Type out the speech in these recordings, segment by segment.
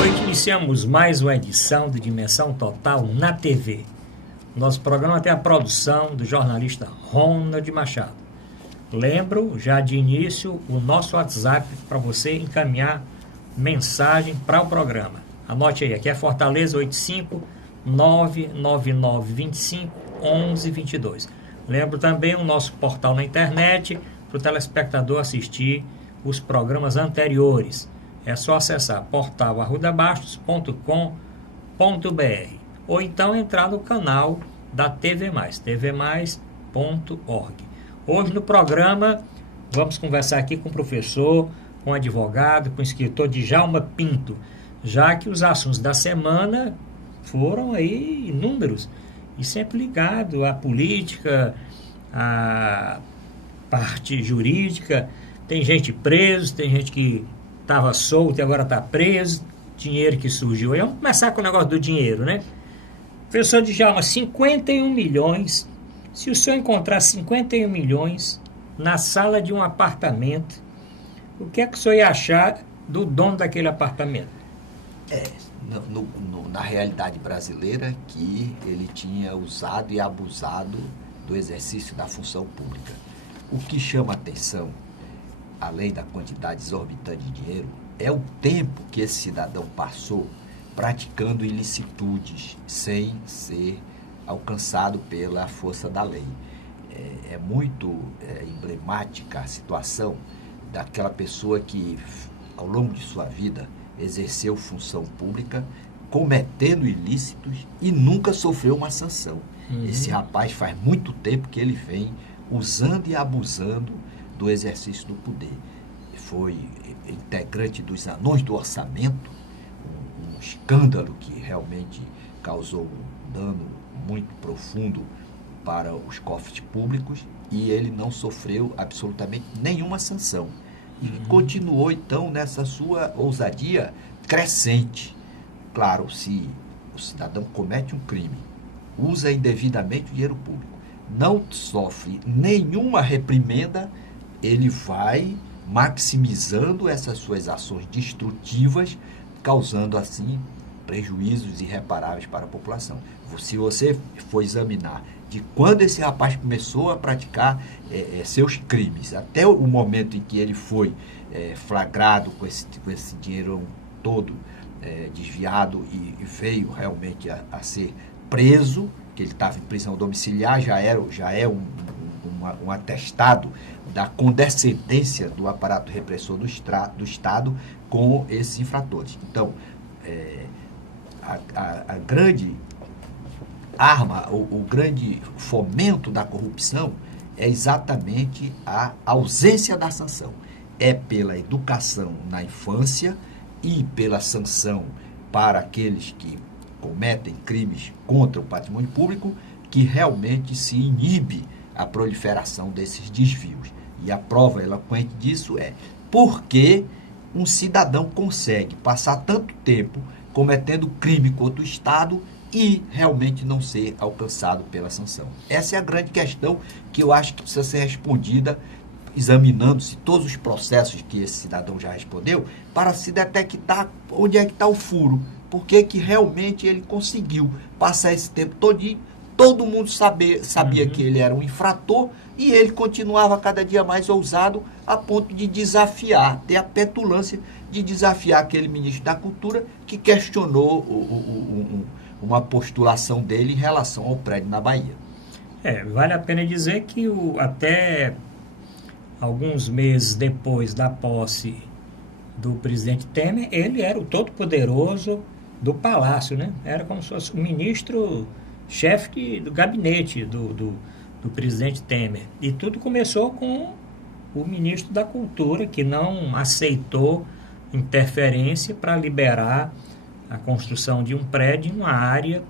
noite, iniciamos mais uma edição de Dimensão Total na TV. Nosso programa tem a produção do jornalista Ronald Machado. Lembro, já de início, o nosso WhatsApp para você encaminhar mensagem para o programa. Anote aí, aqui é Fortaleza 85 99925 1122. Lembro também o nosso portal na internet para o telespectador assistir os programas anteriores. É só acessar portalarrudabastos.com.br ou então entrar no canal da TV+, tvmais.org. Hoje no programa vamos conversar aqui com o professor, com o advogado, com o escritor Djalma Pinto, já que os assuntos da semana foram aí inúmeros e sempre ligado à política, à parte jurídica. Tem gente preso, tem gente que estava solto e agora está preso, dinheiro que surgiu aí. Vamos começar com o negócio do dinheiro, né? Professor Djalma, 51 milhões, se o senhor encontrar 51 milhões na sala de um apartamento, o que é que o senhor ia achar do dono daquele apartamento? Na realidade brasileira, que ele tinha usado e abusado do exercício da função pública. O que chama atenção, além da quantidade exorbitante de dinheiro, é o tempo que esse cidadão passou praticando ilicitudes sem ser alcançado pela força da lei. É muito emblemática a situação daquela pessoa que, ao longo de sua vida, exerceu função pública, cometendo ilícitos e nunca sofreu uma sanção. Esse rapaz faz muito tempo que ele vem usando e abusando do exercício do poder. Foi integrante dos anões do orçamento, um escândalo que realmente causou um dano muito profundo para os cofres públicos, e ele não sofreu absolutamente nenhuma sanção. E continuou, então, nessa sua ousadia crescente. Claro, se o cidadão comete um crime, usa indevidamente o dinheiro público, não sofre nenhuma reprimenda, ele vai maximizando essas suas ações destrutivas, causando, assim, prejuízos irreparáveis para a população. Se você for examinar de quando esse rapaz começou a praticar seus crimes, até o momento em que ele foi flagrado com esse dinheiro todo desviado e veio realmente a ser preso, que ele estava em prisão domiciliar, já é um atestado da condescendência do aparato repressor do Estado com esses infratores. Então, a grande arma, o grande fomento da corrupção é exatamente a ausência da sanção. É pela educação na infância e pela sanção para aqueles que cometem crimes contra o patrimônio público que realmente se inibe a proliferação desses desvios. E a prova eloquente disso é porque um cidadão consegue passar tanto tempo cometendo crime contra o Estado e realmente não ser alcançado pela sanção. Essa é a grande questão que eu acho que precisa ser respondida, examinando-se todos os processos que esse cidadão já respondeu, para se detectar onde é que está o furo, porque que realmente ele conseguiu passar esse tempo todinho. Todo mundo sabia que ele era um infrator e ele continuava cada dia mais ousado a ponto de desafiar, ter a petulância de desafiar aquele ministro da Cultura que questionou uma postulação dele em relação ao prédio na Bahia. Vale a pena dizer que até alguns meses depois da posse do presidente Temer, ele era o todo-poderoso do Palácio, né? Era como se fosse o ministro-chefe do gabinete do presidente Temer. E tudo começou com o ministro da Cultura, que não aceitou interferência para liberar a construção de um prédio em uma área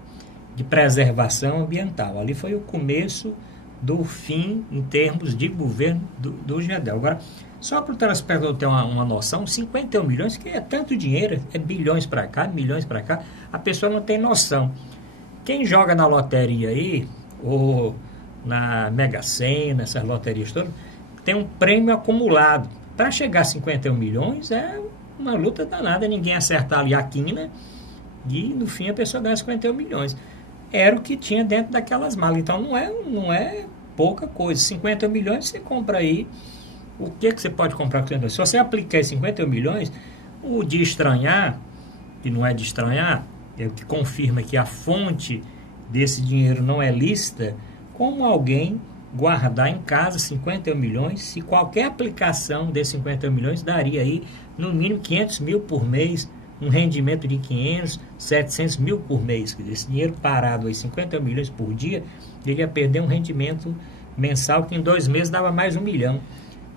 de preservação ambiental. Ali foi o começo do fim em termos de governo do Gedel. Agora, só para o telespectador ter uma noção, 51 milhões, que é tanto dinheiro, é bilhões para cá, milhões para cá, a pessoa não tem noção. Quem joga na loteria aí, ou na Mega Sena, essas loterias todas, tem um prêmio acumulado. Para chegar a 51 milhões é uma luta danada, ninguém acertar ali a quina, e no fim a pessoa ganha 51 milhões. Era o que tinha dentro daquelas malas. Então não é pouca coisa. 50 milhões você compra aí. O que você pode comprar com 50 milhões? Se você aplicar 51 milhões, o de estranhar, que não é de estranhar, é o que confirma que a fonte desse dinheiro não é lícita, como alguém guardar em casa 51 milhões, se qualquer aplicação desses 51 milhões daria aí no mínimo 500 mil por mês, um rendimento de 500, 700 mil por mês. Quer dizer, esse dinheiro parado aí, 50 milhões por dia, ele ia perder um rendimento mensal que em 2 meses dava mais 1 milhão.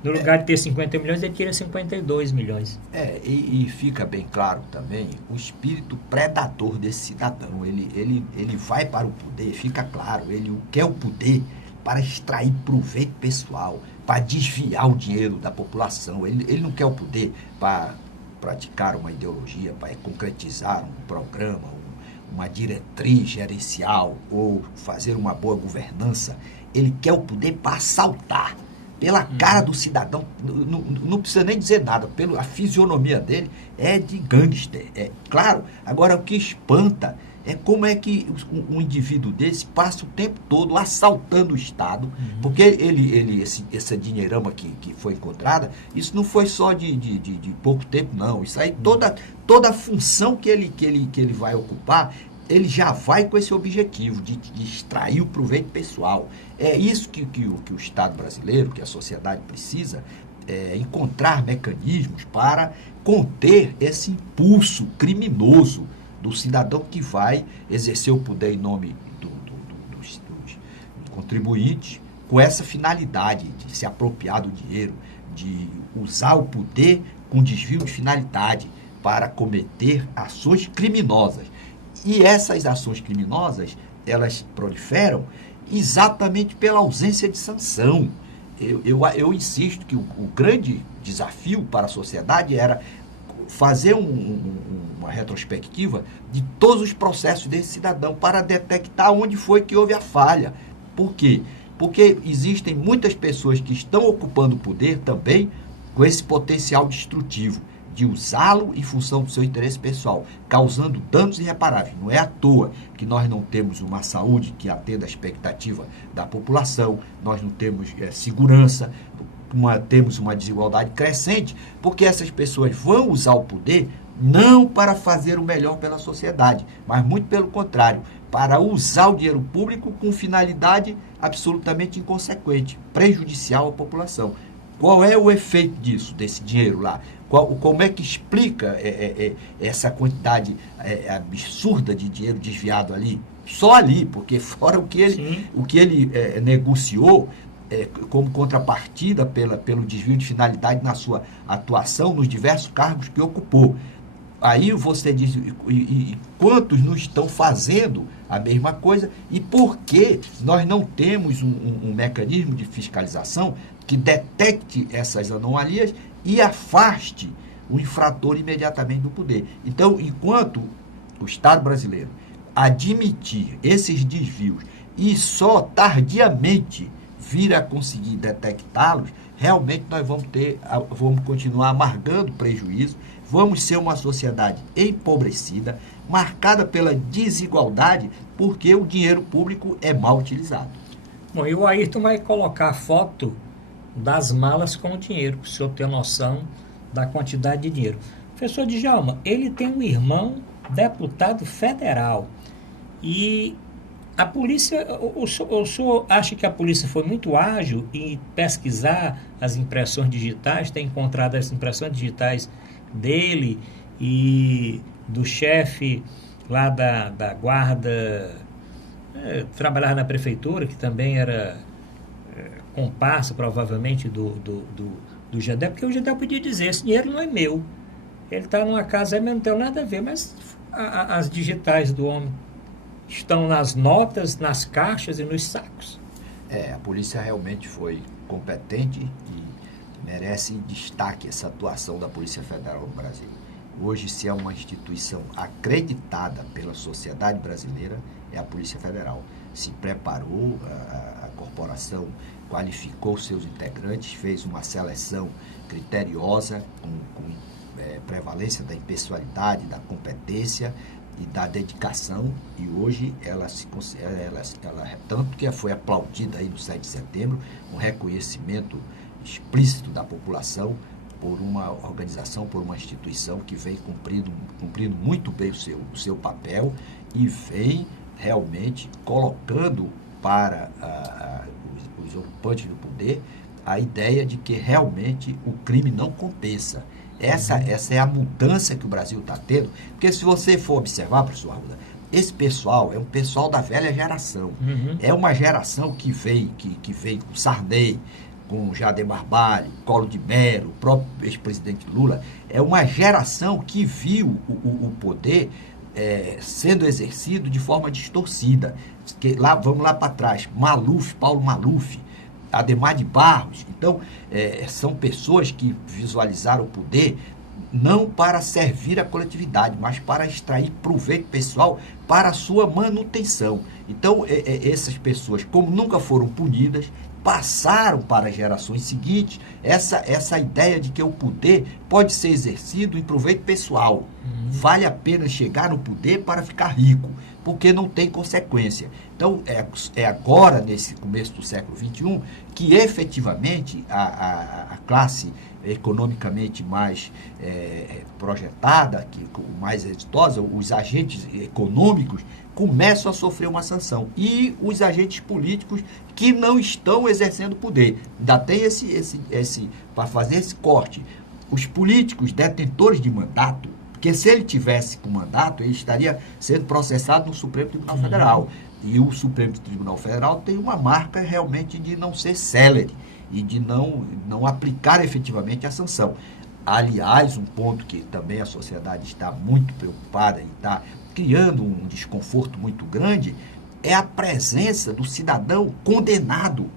No lugar de ter 50 milhões, ele tira 52 milhões. E fica bem claro também o espírito predador desse cidadão. Ele vai para o poder, fica claro, ele quer o poder para extrair proveito pessoal, para desviar o dinheiro da população. Ele não quer o poder para praticar uma ideologia, para concretizar um programa, uma diretriz gerencial ou fazer uma boa governança. Ele quer o poder para assaltar. Pela cara do cidadão, não precisa nem dizer nada, a fisionomia dele é de gangster. Claro, agora o que espanta é como é que um indivíduo desse passa o tempo todo assaltando o Estado, porque essa dinheirama que foi encontrada, isso não foi só de pouco tempo, não. Isso aí, toda a função que ele vai ocupar, ele já vai com esse objetivo de extrair o proveito pessoal. É isso que o Estado brasileiro, que a sociedade precisa, encontrar mecanismos para conter esse impulso criminoso do cidadão que vai exercer o poder em nome dos contribuintes, com essa finalidade de se apropriar do dinheiro, de usar o poder com desvio de finalidade para cometer ações criminosas. E essas ações criminosas, elas proliferam exatamente pela ausência de sanção. Eu insisto que o grande desafio para a sociedade era fazer uma retrospectiva de todos os processos desse cidadão para detectar onde foi que houve a falha. Por quê? Porque existem muitas pessoas que estão ocupando o poder também com esse potencial destrutivo de usá-lo em função do seu interesse pessoal, causando danos irreparáveis. Não é à toa que nós não temos uma saúde que atenda à expectativa da população, nós não temos segurança, temos uma desigualdade crescente, porque essas pessoas vão usar o poder não para fazer o melhor pela sociedade, mas muito pelo contrário, para usar o dinheiro público com finalidade absolutamente inconsequente, prejudicial à população. Qual é o efeito disso, desse dinheiro lá? Como é que explica essa quantidade absurda de dinheiro desviado ali? Só ali, porque fora o que ele negociou como contrapartida pelo desvio de finalidade na sua atuação nos diversos cargos que ocupou. Aí você diz, e quantos não estão fazendo a mesma coisa? E por que nós não temos um mecanismo de fiscalização que detecte essas anomalias e afaste o infrator imediatamente do poder? Então, enquanto o Estado brasileiro admitir esses desvios e só tardiamente vir a conseguir detectá-los, realmente nós vamos continuar amargando prejuízo, vamos ser uma sociedade empobrecida, marcada pela desigualdade, porque o dinheiro público é mal utilizado. Bom, e o Ayrton vai colocar a foto das malas com o dinheiro, para o senhor ter noção da quantidade de dinheiro. Professor Djalma, ele tem um irmão deputado federal e a polícia, o senhor acha que a polícia foi muito ágil em pesquisar as impressões digitais, ter encontrado as impressões digitais dele e do chefe lá da guarda, trabalhava na prefeitura, que também era comparsa, provavelmente, do Gedel, porque o Gedel podia dizer, esse dinheiro não é meu, ele está numa casa, mas não tem nada a ver, mas as digitais do homem estão nas notas, nas caixas e nos sacos. A polícia realmente foi competente e merece destaque essa atuação da Polícia Federal no Brasil. Hoje, se é uma instituição acreditada pela sociedade brasileira, é a Polícia Federal. Se preparou, a corporação qualificou seus integrantes, fez uma seleção criteriosa, com prevalência da impessoalidade, da competência e da dedicação, e hoje ela se considera, tanto que foi aplaudida aí no 7 de setembro, um reconhecimento explícito da população por uma organização, por uma instituição que vem cumprindo muito bem o seu papel e vem realmente colocando para os ocupantes do poder a ideia de que realmente o crime não compensa. Essa é a mudança que o Brasil está tendo, porque se você for observar, professor Arruda, esse pessoal é um pessoal da velha geração. É uma geração que veio com Sarney, com Jader Barbalho, Collor de Mello, o próprio ex-presidente Lula. É uma geração que viu o poder sendo exercido de forma distorcida. Vamos lá para trás, Paulo Maluf, Adhemar de Barros. Então, são pessoas que visualizaram o poder não para servir a coletividade, mas para extrair proveito pessoal para a sua manutenção. Então, essas pessoas, como nunca foram punidas, passaram para as gerações seguintes essa ideia de que o poder pode ser exercido em proveito pessoal. Vale a pena chegar no poder para ficar rico, porque não tem consequência. Então, é agora, nesse começo do século XXI, que efetivamente a classe economicamente mais projetada, mais exitosa, os agentes econômicos começam a sofrer uma sanção. E os agentes políticos que não estão exercendo poder. Ainda tem para fazer esse corte. Os políticos detentores de mandato, porque se ele tivesse com mandato, ele estaria sendo processado no Supremo Tribunal Federal. E o Supremo Tribunal Federal tem uma marca realmente de não ser célere e de não aplicar efetivamente a sanção. Aliás, um ponto que também a sociedade está muito preocupada e está criando um desconforto muito grande é a presença do cidadão condenado.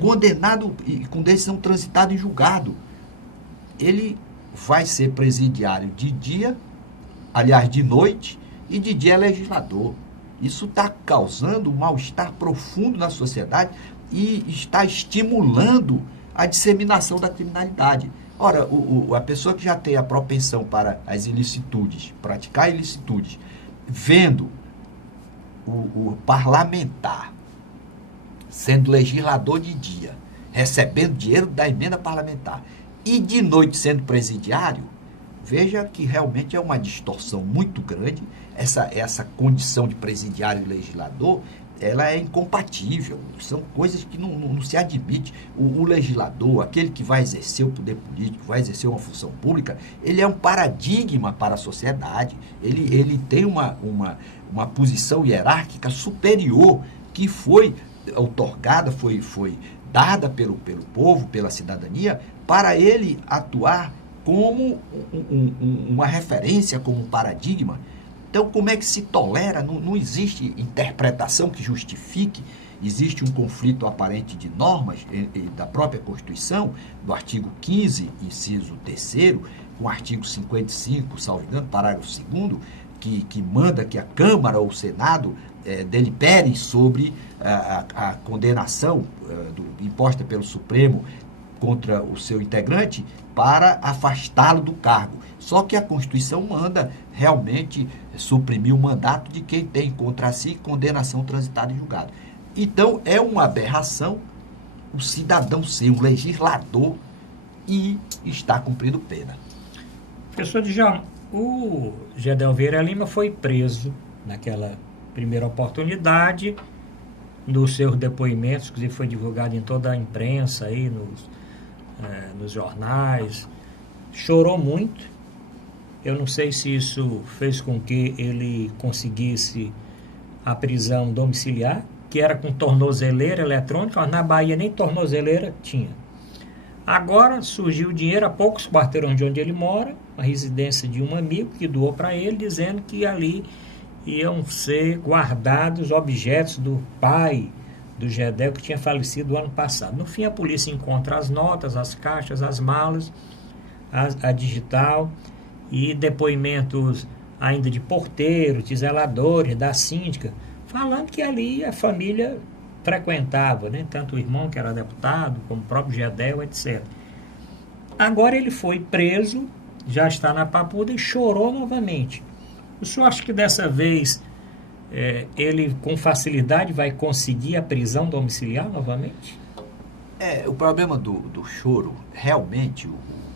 Condenado e com decisão transitada em julgado. Ele vai ser presidiário de dia, aliás, de noite, e de dia é legislador. Isso está causando um mal-estar profundo na sociedade e está estimulando a disseminação da criminalidade. Ora, a pessoa que já tem a propensão para as ilicitudes, praticar ilicitudes, vendo o parlamentar sendo legislador de dia, recebendo dinheiro da emenda parlamentar, e de noite sendo presidiário, veja que realmente é uma distorção muito grande. Essa condição de presidiário e legislador, ela é incompatível. São coisas que não se admite. O legislador, aquele que vai exercer o poder político, vai exercer uma função pública, ele é um paradigma para a sociedade. Ele tem uma posição hierárquica superior que foi outorgada, foi dada pelo povo, pela cidadania, para ele atuar como uma referência, como um paradigma. Então, como é que se tolera? Não existe interpretação que justifique. Existe um conflito aparente de normas da própria Constituição, do artigo 15, inciso 3º, com o artigo 55, salvo engano, parágrafo 2º, que manda que a Câmara ou o Senado deliberem sobre a condenação imposta pelo Supremo contra o seu integrante para afastá-lo do cargo. Só que a Constituição manda realmente suprimir o mandato de quem tem contra si condenação transitada em julgado. Então, é uma aberração o cidadão ser um legislador e estar cumprindo pena. Professor Djalma, o Gedel Vieira Lima foi preso naquela primeira oportunidade, nos seus depoimentos, que foi divulgado em toda a imprensa, aí, nos jornais, chorou muito. Eu não sei se isso fez com que ele conseguisse a prisão domiciliar, que era com tornozeleira eletrônica, mas na Bahia nem tornozeleira tinha. Agora surgiu dinheiro a poucos quarteirões de onde ele mora, a residência de um amigo que doou para ele, dizendo que ali iam ser guardados objetos do pai do Gedel, que tinha falecido o ano passado. No fim, a polícia encontra as notas, as caixas, as malas, a digital e depoimentos ainda de porteiros, de zeladores, da síndica, falando que ali a família frequentava, né? Tanto o irmão, que era deputado, como o próprio Gedel, etc. Agora ele foi preso já está na Papuda e chorou novamente. O senhor acha que dessa vez ele com facilidade vai conseguir a prisão domiciliar novamente? O problema do choro, realmente,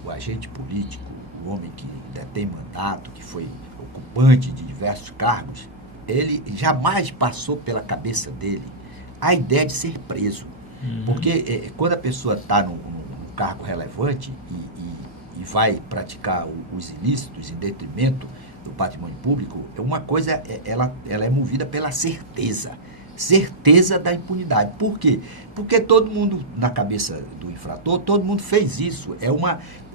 o agente político, o homem que detém mandato, que foi ocupante de diversos cargos, ele jamais passou pela cabeça dele a ideia de ser preso. Porque quando a pessoa está num cargo relevante e vai praticar os ilícitos em detrimento do patrimônio público, uma coisa, ela é movida pela certeza da impunidade. Por quê? Porque todo mundo, na cabeça do infrator, todo mundo fez isso.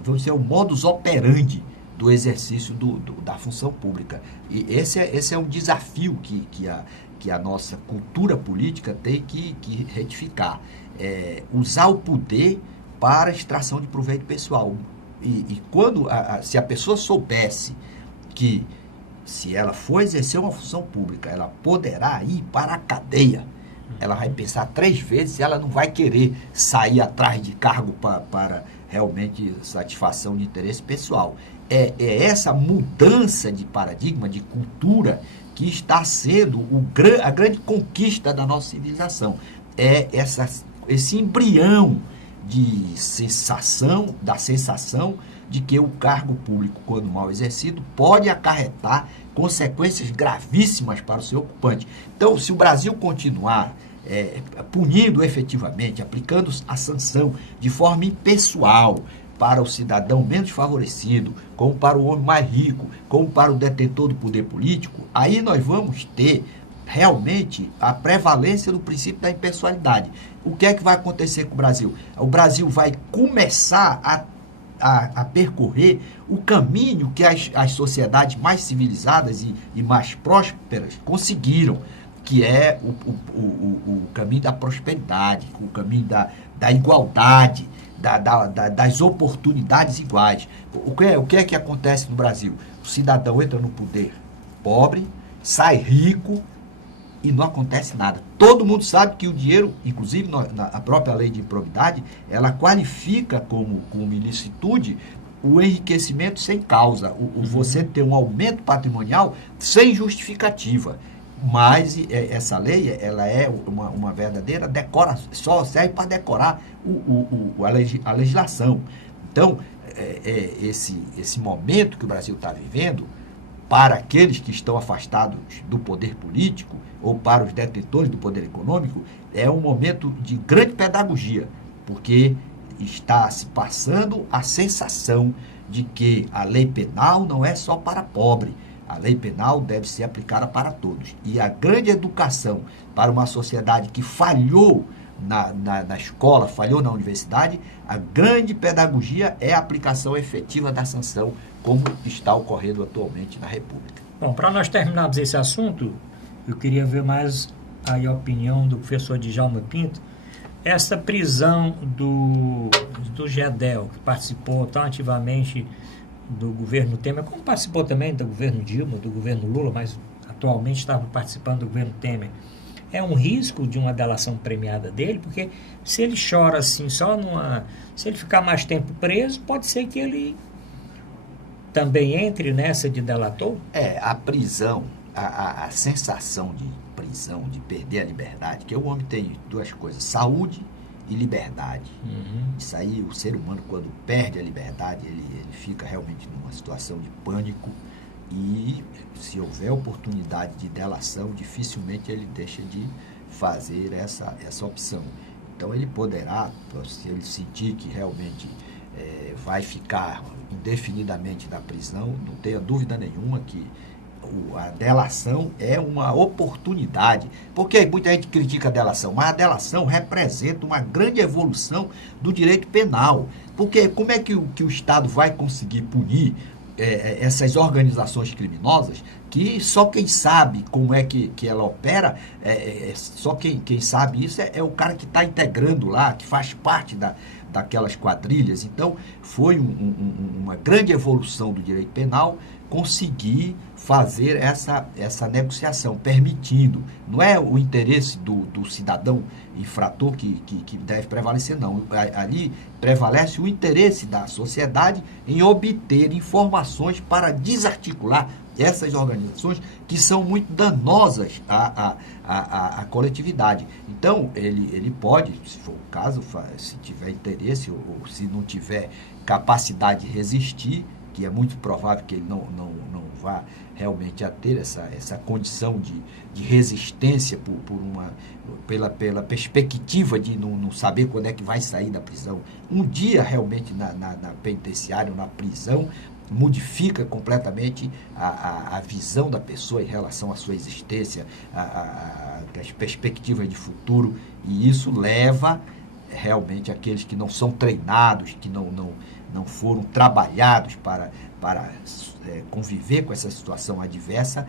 Vamos dizer, o modus operandi do exercício da função pública. E esse é um desafio que a nossa cultura política tem que retificar. Usar o poder para extração de proveito pessoal. E quando, se a pessoa soubesse que, se ela for exercer uma função pública, ela poderá ir para a cadeia, ela vai pensar 3 vezes se ela não vai querer sair atrás de cargo para realmente satisfação de interesse pessoal. É essa mudança de paradigma, de cultura, que está sendo a grande conquista da nossa civilização. Esse embrião da sensação de que o cargo público, quando mal exercido, pode acarretar consequências gravíssimas para o seu ocupante. Então, se o Brasil continuar punindo efetivamente, aplicando a sanção de forma impessoal para o cidadão menos favorecido, como para o homem mais rico, como para o detentor do poder político, aí nós vamos ter realmente a prevalência do princípio da impessoalidade. O que é que vai acontecer com o Brasil? O Brasil vai começar a percorrer o caminho que as sociedades mais civilizadas e mais prósperas conseguiram, que é o caminho da prosperidade, o caminho da igualdade, das oportunidades iguais. O que é que acontece no Brasil? O cidadão entra no poder pobre, sai rico e não acontece nada. Todo mundo sabe que o dinheiro, inclusive na própria lei de improbidade, ela qualifica como ilicitude o enriquecimento sem causa, você ter um aumento patrimonial sem justificativa. Mas essa lei, ela é uma verdadeira só serve para decorar a legislação. Então, esse momento que o Brasil está vivendo, para aqueles que estão afastados do poder político ou para os detentores do poder econômico, é um momento de grande pedagogia, porque está se passando a sensação de que a lei penal não é só para pobre. A lei penal deve ser aplicada para todos. E a grande educação para uma sociedade que falhou na escola, falhou na universidade, a grande pedagogia é a aplicação efetiva da sanção, como está ocorrendo atualmente na República. Bom, para nós terminarmos esse assunto, eu queria ver mais aí a opinião do professor Djalma Pinto. Essa prisão do Gedel, que participou tão ativamente do governo Temer, como participou também do governo Dilma, do governo Lula, mas atualmente estava participando do governo Temer, é um risco de uma delação premiada dele, porque se ele chora assim, se ele ficar mais tempo preso, pode ser que ele também entre nessa de delator? A prisão, a sensação de prisão, de perder a liberdade, que o homem tem 2 coisas, saúde e liberdade. Isso aí, o ser humano, quando perde a liberdade, ele fica realmente numa situação de pânico, e se houver oportunidade de delação, dificilmente ele deixa de fazer essa opção. Então ele poderá, se ele sentir que realmente vai ficar indefinidamente na prisão, não tenha dúvida nenhuma que a delação é uma oportunidade, porque muita gente critica a delação, mas a delação representa uma grande evolução do direito penal, porque como é que o Estado vai conseguir punir essas organizações criminosas, que só quem sabe como é que ela opera, só quem sabe isso é o cara que está integrando lá, que faz parte daquelas quadrilhas. Então, foi uma grande evolução do direito penal conseguir fazer essa negociação, permitindo. Não é o interesse do cidadão infrator que deve prevalecer, não. Ali prevalece o interesse da sociedade em obter informações para desarticular essas organizações que são muito danosas à coletividade. Então, ele pode, se for o caso, se tiver interesse ou se não tiver capacidade de resistir, que é muito provável que ele não vá realmente a ter essa condição de resistência pela perspectiva de não saber quando é que vai sair da prisão. Um dia realmente na penitenciária, na prisão, modifica completamente a visão da pessoa em relação à sua existência, as perspectivas de futuro, e isso leva realmente aqueles que não são treinados, que não foram trabalhados para conviver com essa situação adversa,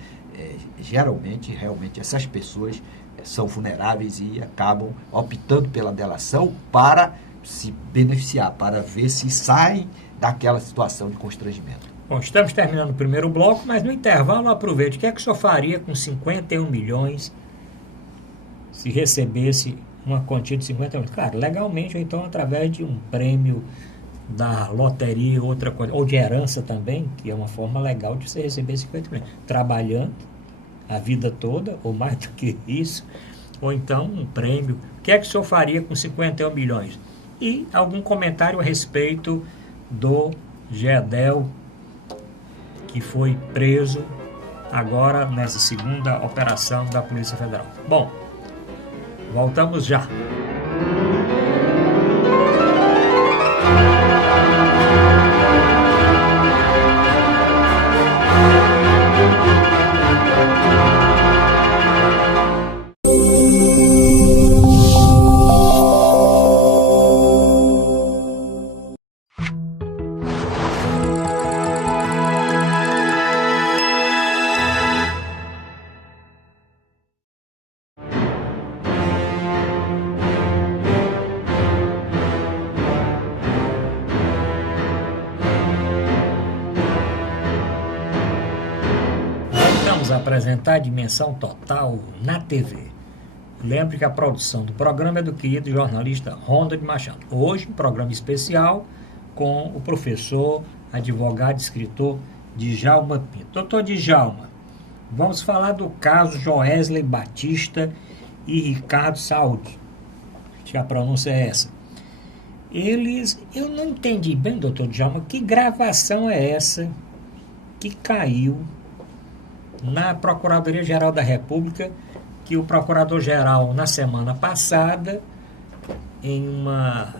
geralmente, realmente, essas pessoas são vulneráveis e acabam optando pela delação para se beneficiar, para ver se saem daquela situação de constrangimento. Bom, estamos terminando o primeiro bloco, mas no intervalo aproveite. O que é que o senhor faria com 51 milhões se recebesse uma quantia de 50 milhões? Claro, legalmente, ou então através de um prêmio da loteria, outra coisa, ou de herança também, que é uma forma legal de você receber 50 milhões. Trabalhando a vida toda, ou mais do que isso, ou então um prêmio. O que é que o senhor faria com 51 milhões? E algum comentário a respeito do Gedel, que foi preso agora nessa segunda operação da Polícia Federal. Bom, voltamos já. Apresentar a Dimensão Total na TV. Lembre que a produção do programa é do querido jornalista Ronda de Machado. Hoje, um programa especial com o professor, advogado e escritor Djalma Pinto. Doutor Djalma, vamos falar do caso Joesley Batista e Ricardo Saúde. Acho que a pronúncia é essa. Eu não entendi bem, doutor Djalma, que gravação é essa que caiu na Procuradoria-Geral da República, que o Procurador-Geral, na semana passada, em uma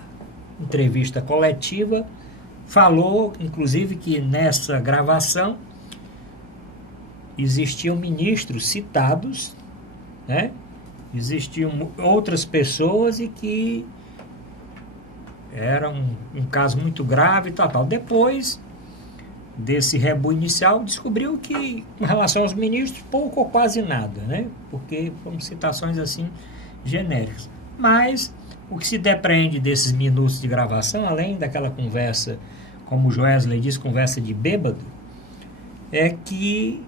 entrevista coletiva, falou, inclusive, que nessa gravação existiam ministros citados, né? Existiam outras pessoas e que era um caso muito grave e tal. Depois desse rebu inicial, descobriu que, com relação aos ministros, pouco ou quase nada, né? Porque foram citações assim genéricas. Mas o que se depreende desses minutos de gravação, além daquela conversa, como o Joesley diz, conversa de bêbado, é que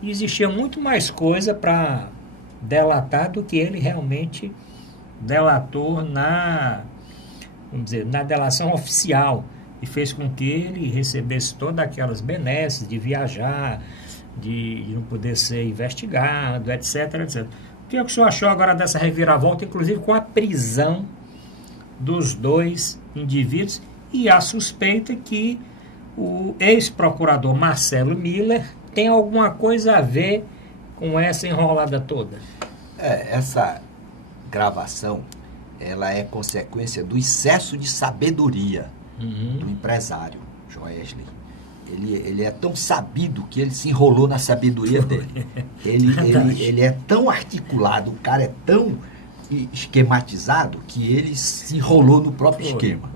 existia muito mais coisa para delatar do que ele realmente delatou vamos dizer, na delação oficial, e fez com que ele recebesse todas aquelas benesses de viajar, de não poder ser investigado, etc, etc. O que o senhor achou agora dessa reviravolta, inclusive com a prisão dos dois indivíduos e a suspeita que o ex-procurador Marcelo Miller tem alguma coisa a ver com essa enrolada toda? Essa gravação, ela é consequência do excesso de sabedoria do empresário Joesley. Ele é tão sabido que ele se enrolou na sabedoria dele. Ele é tão articulado, o cara é tão esquematizado que ele se enrolou no próprio esquema.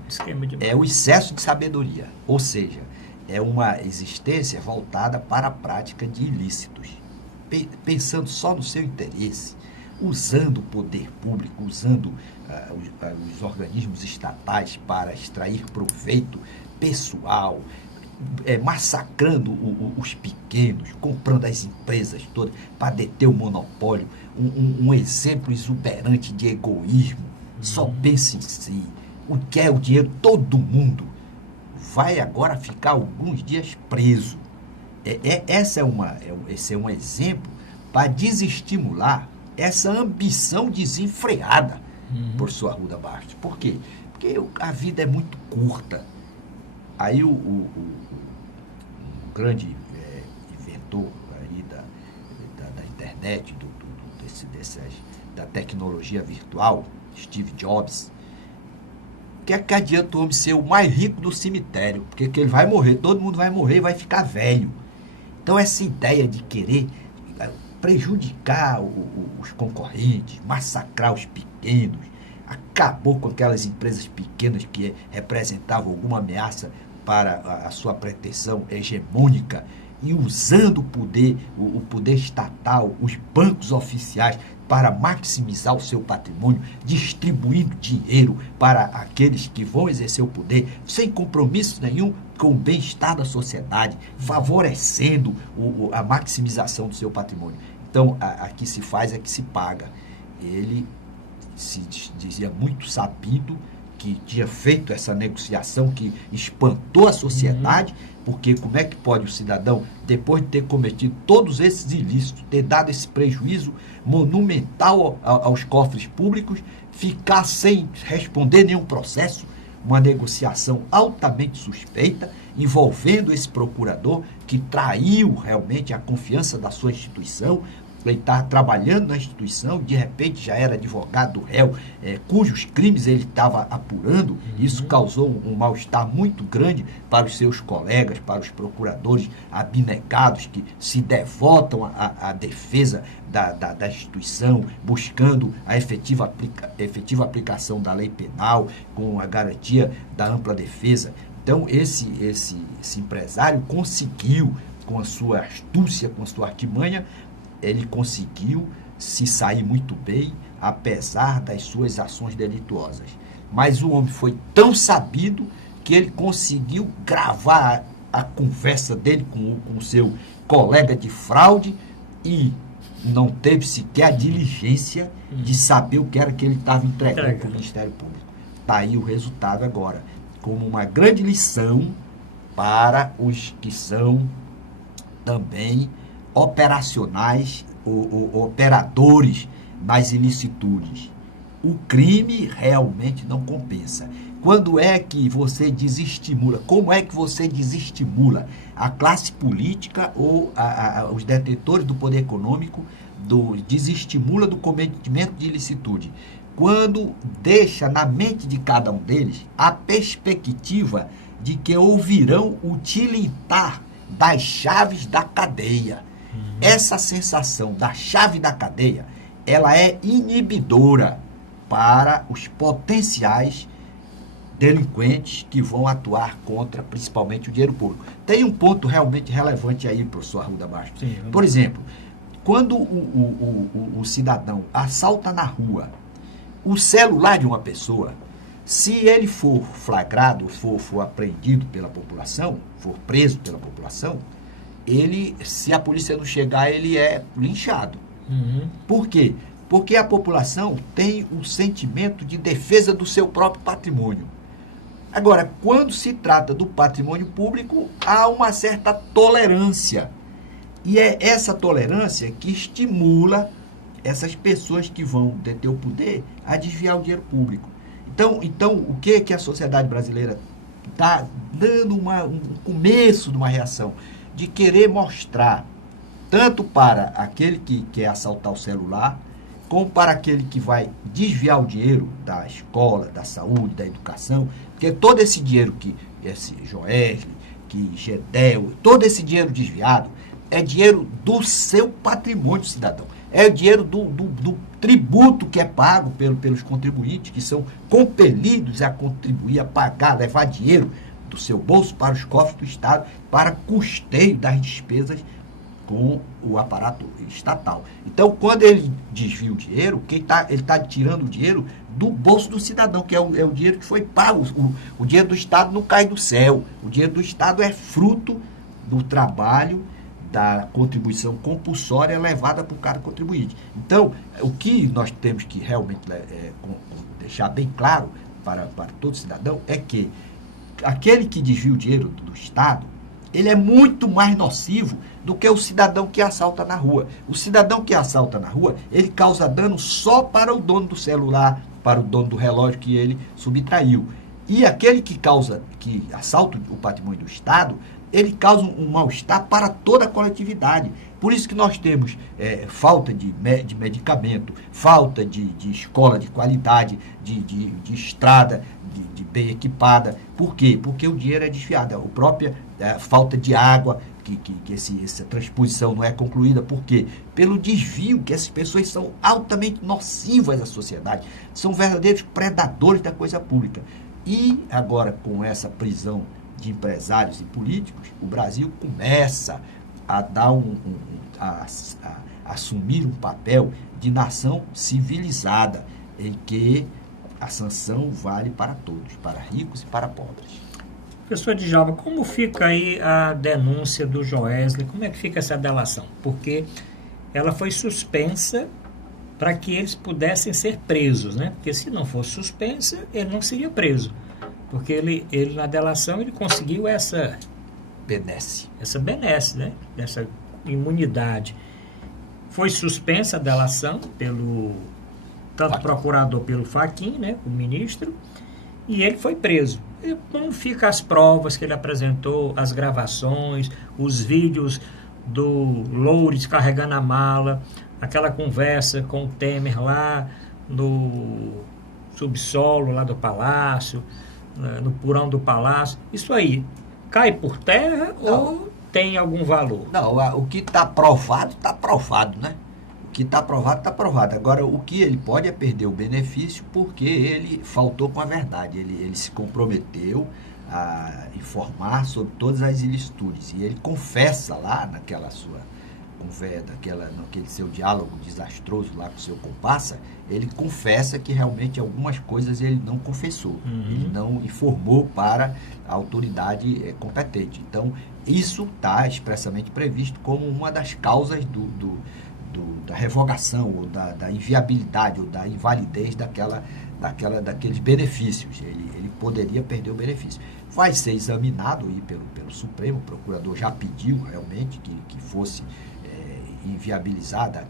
É o excesso de sabedoria. Ou seja, é uma existência voltada para a prática de ilícitos. Pensando só no seu interesse, usando o poder público, usando os organismos estatais para extrair proveito pessoal, massacrando os pequenos, comprando as empresas todas para deter o monopólio, um exemplo exuberante de egoísmo, só pensa em si, quer o dinheiro, todo mundo vai agora ficar alguns dias preso. Esse é um exemplo para desestimular essa ambição desenfreada, professor Arruda Bastos. Por quê? Porque a vida é muito curta. Aí o grande inventor aí da internet, da tecnologia virtual, Steve Jobs, que adianta o homem ser o mais rico do cemitério, porque ele vai morrer, todo mundo vai morrer e vai ficar velho. Então essa ideia de querer prejudicar os concorrentes, massacrar os pequenos, acabou com aquelas empresas pequenas que representavam alguma ameaça para a sua pretensão hegemônica, e usando o poder estatal, os bancos oficiais, para maximizar o seu patrimônio, distribuindo dinheiro para aqueles que vão exercer o poder, sem compromisso nenhum com o bem-estar da sociedade, favorecendo a maximização do seu patrimônio. Então, aqui se faz, aqui se paga. Ele se dizia muito sabido que tinha feito essa negociação que espantou a sociedade, porque como é que pode o cidadão, depois de ter cometido todos esses ilícitos, ter dado esse prejuízo monumental aos cofres públicos, ficar sem responder nenhum processo? Uma negociação altamente suspeita, envolvendo esse procurador que traiu realmente a confiança da sua instituição. Ele estava trabalhando na instituição, de repente já era advogado do réu, cujos crimes ele estava apurando. Isso causou um mal-estar muito grande para os seus colegas, para os procuradores abnegados que se devotam à defesa da instituição, buscando a efetiva aplicação da lei penal, com a garantia da ampla defesa. Então, esse empresário conseguiu, com a sua astúcia, com a sua artimanha, ele conseguiu se sair muito bem, apesar das suas ações delituosas. Mas o homem foi tão sabido que ele conseguiu gravar a conversa dele com o seu colega de fraude e não teve sequer a diligência de saber o que era que ele estava entregando para o Ministério Público. Está aí o resultado agora, como uma grande lição para os que são também operacionais ou operadores nas ilicitudes. O crime realmente não compensa. Quando é que você desestimula? Como é que você desestimula a classe política ou os detentores do poder econômico, desestimula do cometimento de ilicitude? Quando deixa na mente de cada um deles a perspectiva de que ouvirão o tilintar das chaves da cadeia. Essa sensação da chave da cadeia, ela é inibidora para os potenciais delinquentes que vão atuar contra, principalmente, o dinheiro público. Tem um ponto realmente relevante aí, professor Arruda Bastos. Por exemplo, quando o cidadão assalta na rua o celular de uma pessoa, se ele for flagrado, for apreendido pela população, for preso pela população, se a polícia não chegar, ele é linchado. Por quê? Porque a população tem um sentimento de defesa do seu próprio patrimônio. Agora, quando se trata do patrimônio público, há uma certa tolerância. E é essa tolerância que estimula essas pessoas que vão deter o poder a desviar o dinheiro público. Então o que a sociedade brasileira está dando um começo de uma reação? De querer mostrar, tanto para aquele que quer assaltar o celular, como para aquele que vai desviar o dinheiro da escola, da saúde, da educação, porque todo esse dinheiro que esse Joesley, que Gedel, todo esse dinheiro desviado é dinheiro do seu patrimônio, cidadão. É dinheiro do tributo que é pago pelos contribuintes, que são compelidos a contribuir, a pagar, a levar dinheiro do seu bolso para os cofres do Estado, para custeio das despesas com o aparato estatal. Então, quando ele desvia o dinheiro, ele está tirando o dinheiro do bolso do cidadão, que é o dinheiro que foi pago. O dinheiro do Estado não cai do céu. O dinheiro do Estado é fruto do trabalho, da contribuição compulsória levada para o cara contribuinte. Então, o que nós temos que realmente deixar bem claro para todo cidadão é que aquele que desvia o dinheiro do Estado, ele é muito mais nocivo do que o cidadão que assalta na rua. O cidadão que assalta na rua, ele causa dano só para o dono do celular, para o dono do relógio que ele subtraiu. E aquele que assalta o patrimônio do Estado, ele causa um mal-estar para toda a coletividade. Por isso que nós temos falta de medicamento, falta de escola de qualidade, de estrada, de bem equipada. Por quê? Porque o dinheiro é desviado. A própria falta de água, que essa transposição não é concluída. Por quê? Pelo desvio, que essas pessoas são altamente nocivas à sociedade. São verdadeiros predadores da coisa pública. E agora, com essa prisão de empresários e políticos, o Brasil começa a dar a assumir um papel de nação civilizada, em que a sanção vale para todos, para ricos e para pobres. Professor Djalma, como fica aí a denúncia do Joesley? Como é que fica essa delação? Porque ela foi suspensa para que eles pudessem ser presos, né? Porque se não fosse suspensa, ele não seria preso. Porque ele na delação, ele conseguiu essa benesse, né? Essa imunidade. Foi suspensa a delação pelo procurador, pelo Fachin, né? O ministro, e ele foi preso. E como ficam as provas que ele apresentou, as gravações, os vídeos do Loures carregando a mala, aquela conversa com o Temer lá no subsolo lá do palácio, no porão do palácio, isso aí cai por terra ou tem algum valor? Não, o que está provado, né? O que está provado, está provado. Agora, o que ele pode é perder o benefício porque ele faltou com a verdade. Ele se comprometeu a informar sobre todas as ilicitudes. E ele confessa lá naquela sua conversa, naquele seu diálogo desastroso lá com o seu comparsa, ele confessa que realmente algumas coisas ele não confessou. Ele não informou para a autoridade competente. Então, isso está expressamente previsto como uma das causas da revogação, ou da inviabilidade, ou da invalidez daqueles benefícios. Ele poderia perder o benefício. Vai ser examinado aí pelo Supremo, o procurador já pediu realmente que fosse inviabilizada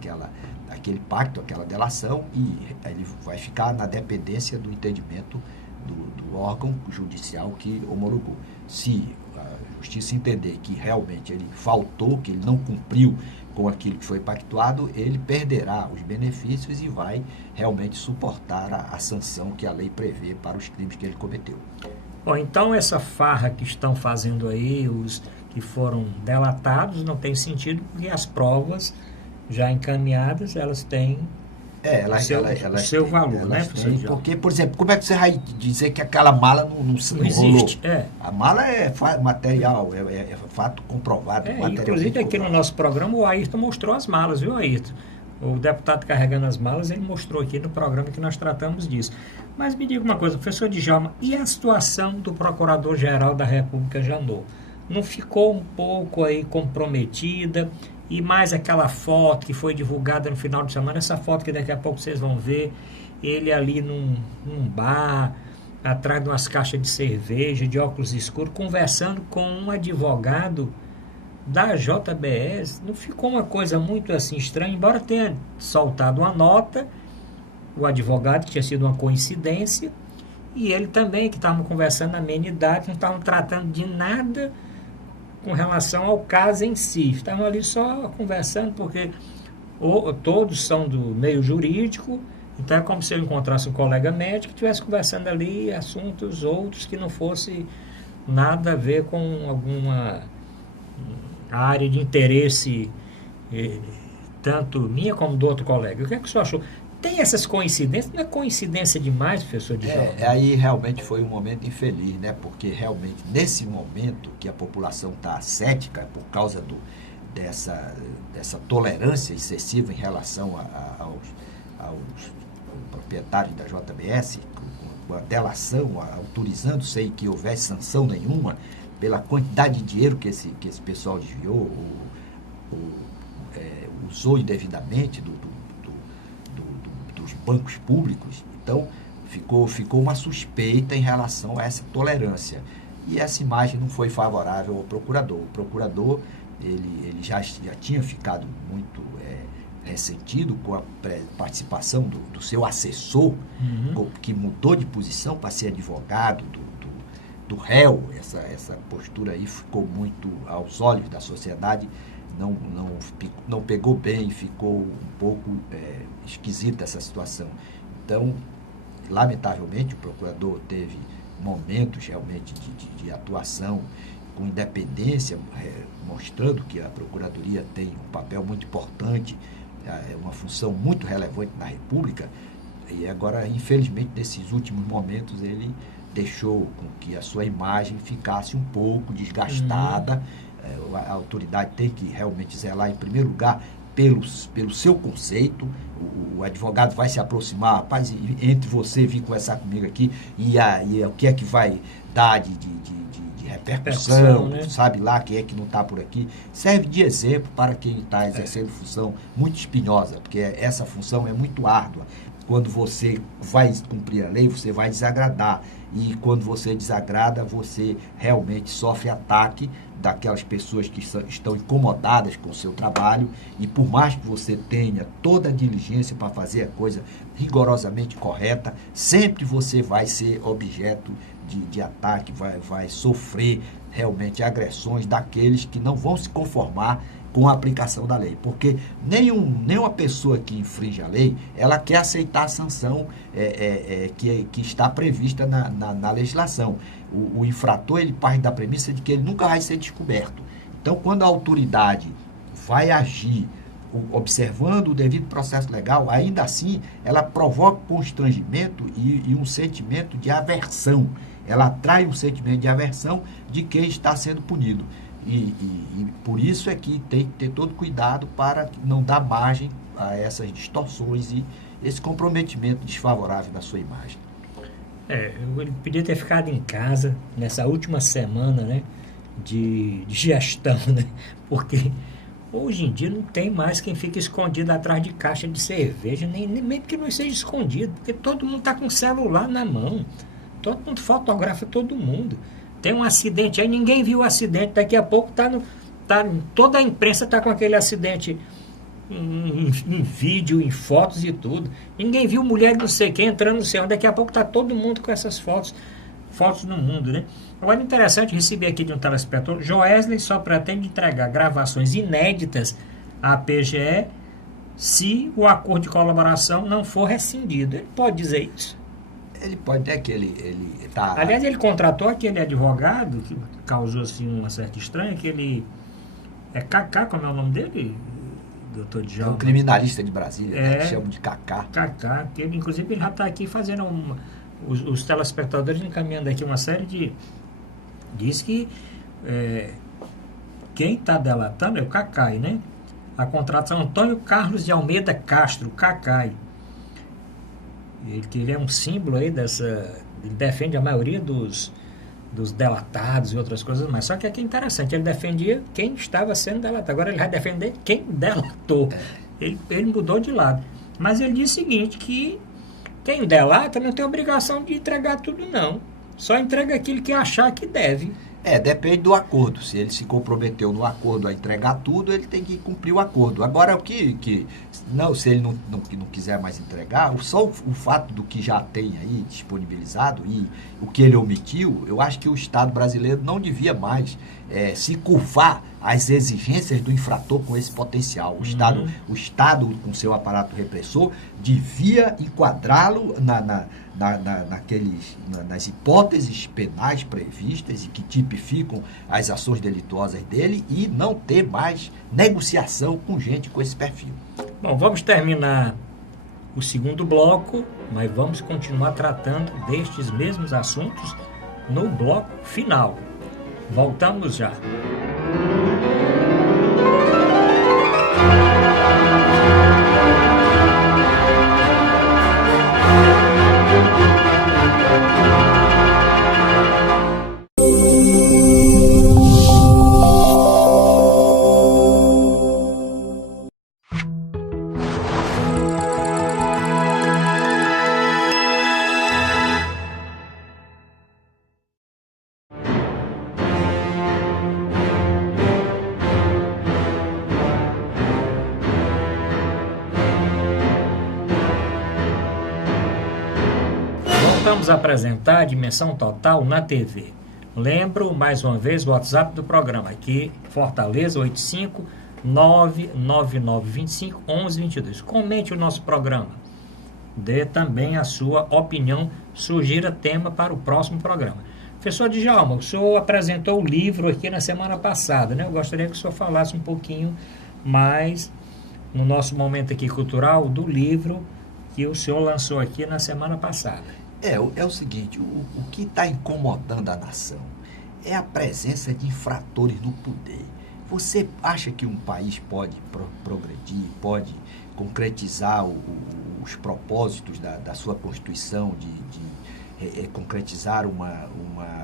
aquele pacto, aquela delação, e ele vai ficar na dependência do entendimento do órgão judicial que homologou. Se a justiça entender que realmente ele faltou, que ele não cumpriu com aquilo que foi pactuado, ele perderá os benefícios e vai realmente suportar a sanção que a lei prevê para os crimes que ele cometeu. Bom, então essa farra que estão fazendo aí, os que foram delatados, não tem sentido, porque as provas já encaminhadas, elas têm o seu valor, né, professor? Porque, por exemplo, como é que você vai dizer que aquela mala não existe? A mala é material, é fato comprovado. Inclusive aqui no nosso programa o Ayrton mostrou as malas, viu, Ayrton? O deputado carregando as malas, ele mostrou aqui no programa que nós tratamos disso. Mas me diga uma coisa, professor Djalma, e a situação do Procurador-Geral da República, Janot? Não ficou um pouco aí comprometida? E mais aquela foto que foi divulgada no final de semana, essa foto que daqui a pouco vocês vão ver, ele ali num bar, atrás de umas caixas de cerveja, de óculos escuros, conversando com um advogado da JBS. Não ficou uma coisa muito assim estranha, embora tenha soltado uma nota, o advogado, que tinha sido uma coincidência, e ele também, que estavam conversando na amenidade, não estavam tratando de nada com relação ao caso em si. Estavam ali só conversando, porque todos são do meio jurídico, então é como se eu encontrasse um colega médico e estivesse conversando ali assuntos outros que não fosse nada a ver com alguma área de interesse, tanto minha como do outro colega. O que é que o senhor achou? Tem essas coincidências? Não é coincidência demais, professor Djalma? Aí realmente foi um momento infeliz, né? Porque realmente nesse momento que a população está cética por causa dessa tolerância excessiva em relação aos proprietários da JBS, com a delação, autorizando sem que houvesse sanção nenhuma, pela quantidade de dinheiro que esse pessoal desviou, usou indevidamente dos bancos públicos. Então, ficou uma suspeita em relação a essa tolerância. E essa imagem não foi favorável ao procurador. O procurador ele já tinha ficado muito ressentido com a participação do seu assessor, que mudou de posição para ser advogado do réu. Essa postura aí ficou muito aos olhos da sociedade, não pegou bem, ficou um pouco esquisita essa situação. Então, lamentavelmente, o procurador teve momentos realmente de atuação com independência, mostrando que a Procuradoria tem um papel muito importante, uma função muito relevante na República, e agora, infelizmente, nesses últimos momentos, ele deixou com que a sua imagem ficasse um pouco desgastada. A autoridade tem que realmente zelar, em primeiro lugar, pelo seu conceito. O advogado vai se aproximar, rapaz, entre você vir conversar comigo aqui, e o que é que vai dar de repercussão, né? Sabe lá quem é que não está por aqui. Serve de exemplo para quem está exercendo função muito espinhosa, porque essa função é muito árdua. Quando você vai cumprir a lei, você vai desagradar. E quando você desagrada, você realmente sofre ataque daquelas pessoas que estão incomodadas com o seu trabalho. E por mais que você tenha toda a diligência para fazer a coisa rigorosamente correta, sempre você vai ser objeto de ataque, vai sofrer realmente agressões daqueles que não vão se conformar com a aplicação da lei, porque nenhuma pessoa que infringe a lei, ela quer aceitar a sanção que está prevista na legislação. O infrator, ele parte da premissa de que ele nunca vai ser descoberto. Então, quando a autoridade vai agir observando o devido processo legal, ainda assim, ela provoca constrangimento e um sentimento de aversão. Ela atrai um sentimento de aversão de quem está sendo punido. E por isso é que tem que ter todo cuidado para não dar margem a essas distorções e esse comprometimento desfavorável da sua imagem. Ele podia ter ficado em casa nessa última semana, né, de gestão, né, porque hoje em dia não tem mais quem fica escondido atrás de caixa de cerveja, nem mesmo que não seja escondido, porque todo mundo está com o celular na mão, todo mundo fotografa todo mundo. Tem um acidente aí, ninguém viu o acidente, daqui a pouco toda a imprensa está com aquele acidente em vídeo, em fotos e tudo. Ninguém viu mulher não sei quem entrando no céu, daqui a pouco está todo mundo com essas fotos no mundo, né? Agora, interessante receber aqui de um telespectador: Joesley só pretende entregar gravações inéditas à PGE se o acordo de colaboração não for rescindido. Ele pode dizer isso? Ele pode ter que ele está... Aliás, ele contratou aquele advogado que causou assim uma certa estranha, que ele... É Cacá, como é o nome dele, doutor Djalma? É um criminalista de Brasília, né? Chamam de Cacá. Cacá, que ele, inclusive, ele já está aqui fazendo os telespectadores encaminhando aqui uma série de... Diz que quem está delatando é o Cacai, né? A contratação Antônio Carlos de Almeida Castro, Cacai. Ele é um símbolo aí ele defende a maioria dos delatados e outras coisas, mas só que aqui é interessante, ele defendia quem estava sendo delatado, agora ele vai defender quem delatou. Ele mudou de lado, mas ele diz o seguinte, que quem delata não tem obrigação de entregar tudo não, só entrega aquilo que achar que deve. Depende do acordo. Se ele se comprometeu no acordo a entregar tudo, ele tem que cumprir o acordo. Agora, se ele não quiser mais entregar, só o fato do que já tem aí disponibilizado e o que ele omitiu, eu acho que o Estado brasileiro não devia mais se curvar às exigências do infrator com esse potencial. O Estado, com seu aparato repressor, devia enquadrá-lo nas hipóteses penais previstas e que tipificam as ações delituosas dele e não ter mais negociação com gente com esse perfil. Bom, vamos terminar o segundo bloco, mas vamos continuar tratando destes mesmos assuntos no bloco final. Voltamos já. voltamos a apresentar a Dimensão Total na TV. Lembro, mais uma vez, o WhatsApp do programa aqui, Fortaleza 85999251122. Comente o nosso programa. Dê também a sua opinião, sugira tema para o próximo programa. Professor Djalma, o senhor apresentou o livro aqui na semana passada, né? Eu gostaria que o senhor falasse um pouquinho mais, no nosso momento aqui cultural, do livro que o senhor lançou aqui na semana passada. É o seguinte, o que está incomodando a nação é a presença de infratores no poder. Você acha que um país pode progredir, pode concretizar os propósitos da sua Constituição, de concretizar uma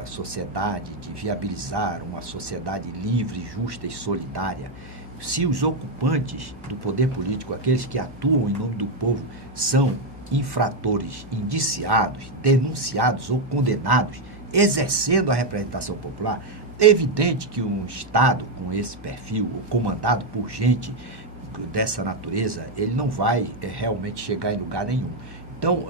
sociedade, de viabilizar uma sociedade livre, justa e solidária, se os ocupantes do poder político, aqueles que atuam em nome do povo, são infratores indiciados, denunciados ou condenados, exercendo a representação popular? É evidente que um Estado com esse perfil, comandado por gente dessa natureza, ele não vai realmente chegar em lugar nenhum. Então,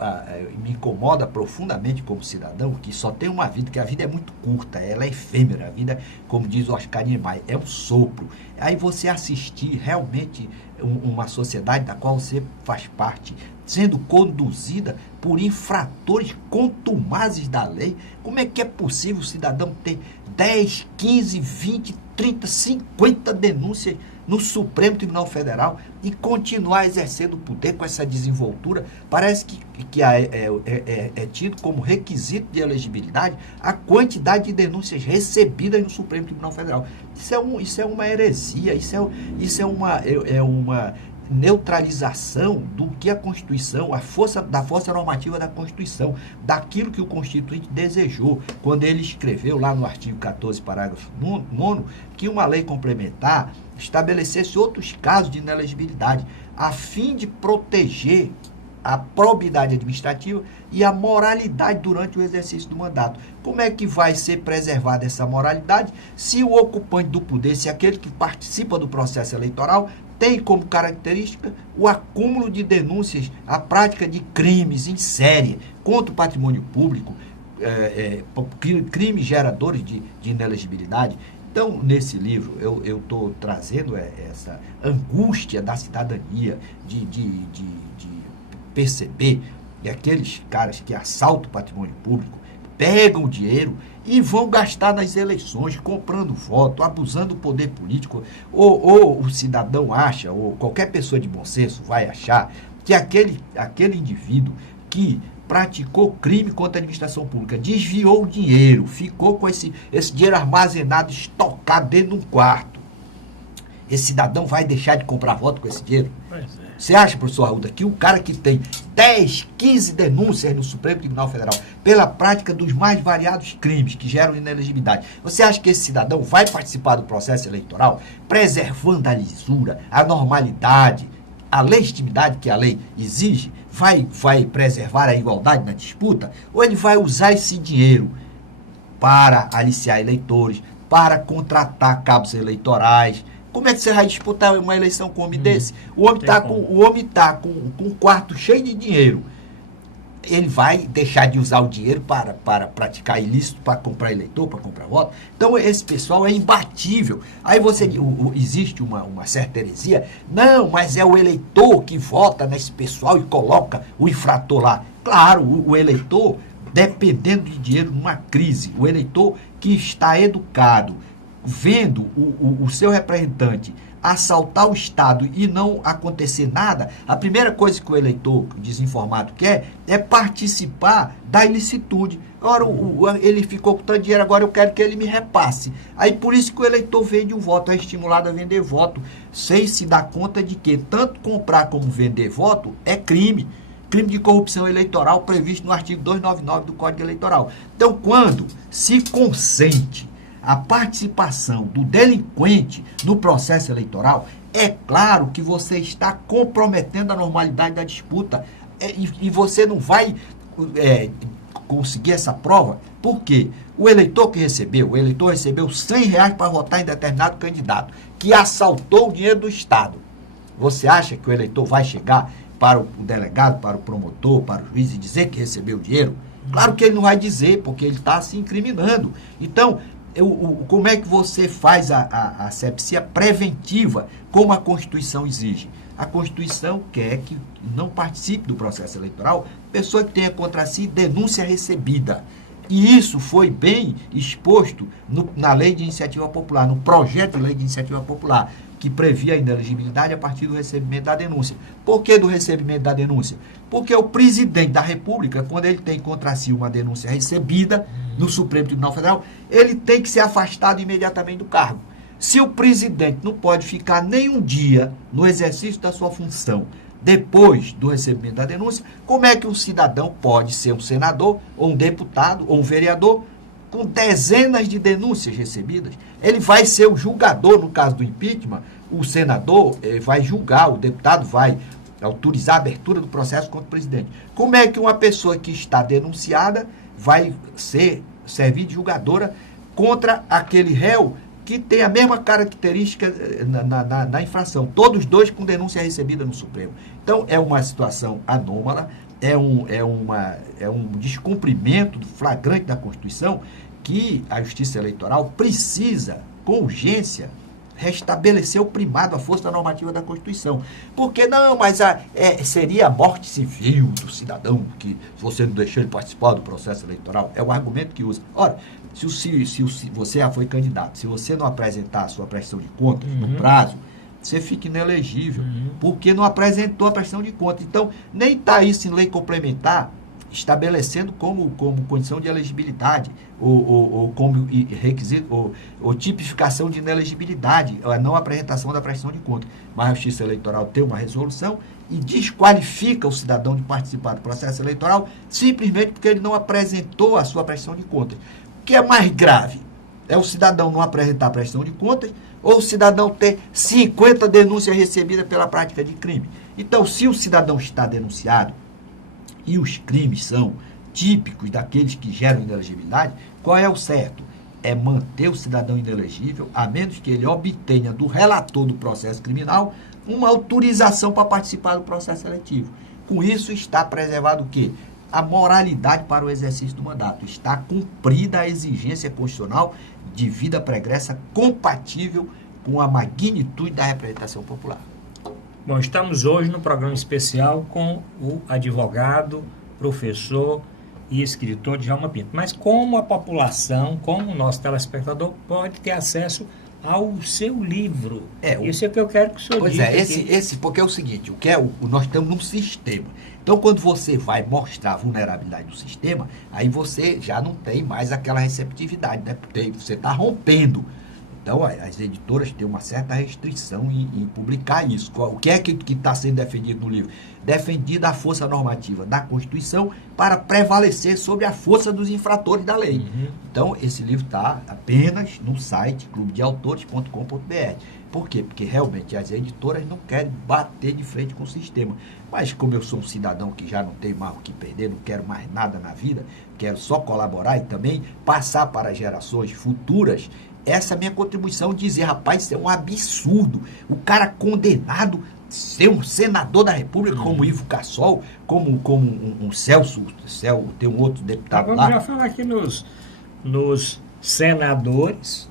me incomoda profundamente como cidadão que só tem uma vida, que a vida é muito curta, ela é efêmera, a vida, como diz o Oscar Niemeyer, é um sopro. Aí você assistir realmente uma sociedade da qual você faz parte, sendo conduzida por infratores contumazes da lei, como é que é possível o cidadão ter 10, 15, 20, 30, 50 denúncias no Supremo Tribunal Federal e continuar exercendo o poder com essa desenvoltura? Parece que é tido como requisito de elegibilidade a quantidade de denúncias recebidas no Supremo Tribunal Federal. Isso é uma heresia, isso é uma neutralização do que a Constituição, da força normativa da Constituição, daquilo que o Constituinte desejou, quando ele escreveu lá no artigo 14, parágrafo 9º, que uma lei complementar estabelecesse outros casos de inelegibilidade, a fim de proteger a probidade administrativa e a moralidade durante o exercício do mandato. Como é que vai ser preservada essa moralidade se o ocupante do poder, se aquele que participa do processo eleitoral, tem como característica o acúmulo de denúncias, a prática de crimes em série contra o patrimônio público, crimes geradores de inelegibilidade? Então, nesse livro, eu estou trazendo essa angústia da cidadania de perceber que aqueles caras que assaltam o patrimônio público pegam o dinheiro e vão gastar nas eleições, comprando voto, abusando do poder político. Ou o cidadão acha, ou qualquer pessoa de bom senso vai achar, que aquele indivíduo que praticou crime contra a administração pública, desviou o dinheiro, ficou com esse dinheiro armazenado, estocado dentro de um quarto, esse cidadão vai deixar de comprar voto com esse dinheiro? Pois é. Você acha, professor Arruda, que o cara que tem 10, 15 denúncias no Supremo Tribunal Federal pela prática dos mais variados crimes que geram inelegibilidade, você acha que esse cidadão vai participar do processo eleitoral preservando a lisura, a normalidade, a legitimidade que a lei exige? Vai preservar a igualdade na disputa? Ou ele vai usar esse dinheiro para aliciar eleitores, para contratar cabos eleitorais? Como é que você vai disputar uma eleição com um homem desse? O homem está com um quarto cheio de dinheiro. Ele vai deixar de usar o dinheiro para praticar ilícito, para comprar eleitor, para comprar voto? Então, esse pessoal é imbatível. Aí existe uma certa heresia. Não, mas é o eleitor que vota nesse pessoal e coloca o infrator lá. Claro, o eleitor, dependendo de dinheiro numa crise, o eleitor que está educado, vendo o seu representante assaltar o Estado e não acontecer nada, a primeira coisa que o eleitor desinformado quer é participar da ilicitude. Ora, ele ficou com tanto dinheiro, agora eu quero que ele me repasse. Aí por isso que o eleitor vende um voto, é estimulado a vender voto, sem se dar conta de que tanto comprar como vender voto é crime. Crime de corrupção eleitoral previsto no artigo 299 do Código Eleitoral. Então, quando se consente a participação do delinquente no processo eleitoral, é claro que você está comprometendo a normalidade da disputa. E você não vai conseguir essa prova. Por quê? O eleitor recebeu R$100 para votar em determinado candidato, que assaltou o dinheiro do Estado. Você acha que o eleitor vai chegar para o delegado, para o promotor, para o juiz e dizer que recebeu o dinheiro? Claro que ele não vai dizer, porque ele está se incriminando. Então, como é que você faz a asepsia preventiva, como a Constituição exige? A Constituição quer que não participe do processo eleitoral pessoa que tenha contra si denúncia recebida. E isso foi bem exposto na Lei de Iniciativa Popular, no projeto de Lei de Iniciativa Popular, que previa a inelegibilidade a partir do recebimento da denúncia. Por que do recebimento da denúncia? Porque o presidente da República, quando ele tem contra si uma denúncia recebida no Supremo Tribunal Federal, ele tem que ser afastado imediatamente do cargo. Se o presidente não pode ficar nem um dia no exercício da sua função depois do recebimento da denúncia, como é que um cidadão pode ser um senador, ou um deputado, ou um vereador, com dezenas de denúncias recebidas? Ele vai ser o julgador no caso do impeachment, o senador vai julgar, o deputado vai autorizar a abertura do processo contra o presidente. Como é que uma pessoa que está denunciada vai servir de julgadora contra aquele réu que tem a mesma característica na infração? Todos dois com denúncia recebida no Supremo. Então, é uma situação anômala, é um descumprimento flagrante da Constituição que a Justiça Eleitoral precisa, com urgência, restabelecer o primado, a força normativa da Constituição. Porque não, mas seria a morte civil do cidadão, que se você não deixou ele participar do processo eleitoral, é o argumento que usa. Ora, se você já foi candidato, se você não apresentar a sua prestação de contas no prazo, você fica inelegível, porque não apresentou a prestação de contas. Então, nem está isso em lei complementar, estabelecendo como condição de elegibilidade, ou como requisito, ou tipificação de inelegibilidade, a não apresentação da prestação de contas. Mas a Justiça Eleitoral tem uma resolução e desqualifica o cidadão de participar do processo eleitoral simplesmente porque ele não apresentou a sua prestação de contas. O que é mais grave? É o cidadão não apresentar a prestação de contas ou o cidadão ter 50 denúncias recebidas pela prática de crime? Então, se o cidadão está denunciado e os crimes são típicos daqueles que geram inelegibilidade, qual é o certo? É manter o cidadão inelegível, a menos que ele obtenha do relator do processo criminal uma autorização para participar do processo seletivo. Com isso, está preservado o quê? A moralidade para o exercício do mandato. Está cumprida a exigência constitucional de vida pregressa compatível com a magnitude da representação popular. Bom, estamos hoje no programa especial com o advogado, professor e escritor Djalma Pinto. Mas como a população, como o nosso telespectador, pode ter acesso ao seu livro? Isso é o que eu quero que o senhor diga. Pois é, porque é o seguinte, nós estamos num sistema. Então, quando você vai mostrar a vulnerabilidade do sistema, aí você já não tem mais aquela receptividade, né? Porque você está rompendo. Então, as editoras têm uma certa restrição em publicar isso. O que é que está sendo defendido no livro? Defendida a força normativa da Constituição para prevalecer sobre a força dos infratores da lei. Então, esse livro está apenas no site clubedeautores.com.br. Por quê? Porque realmente as editoras não querem bater de frente com o sistema. Mas como eu sou um cidadão que já não tem mais o que perder, não quero mais nada na vida, quero só colaborar e também passar para gerações futuras, essa é a minha contribuição, dizer, rapaz, isso é um absurdo. O cara condenado ser um senador da República, como Ivo Cassol, como um Celso, tem um outro deputado lá. Vamos já falar aqui nos senadores.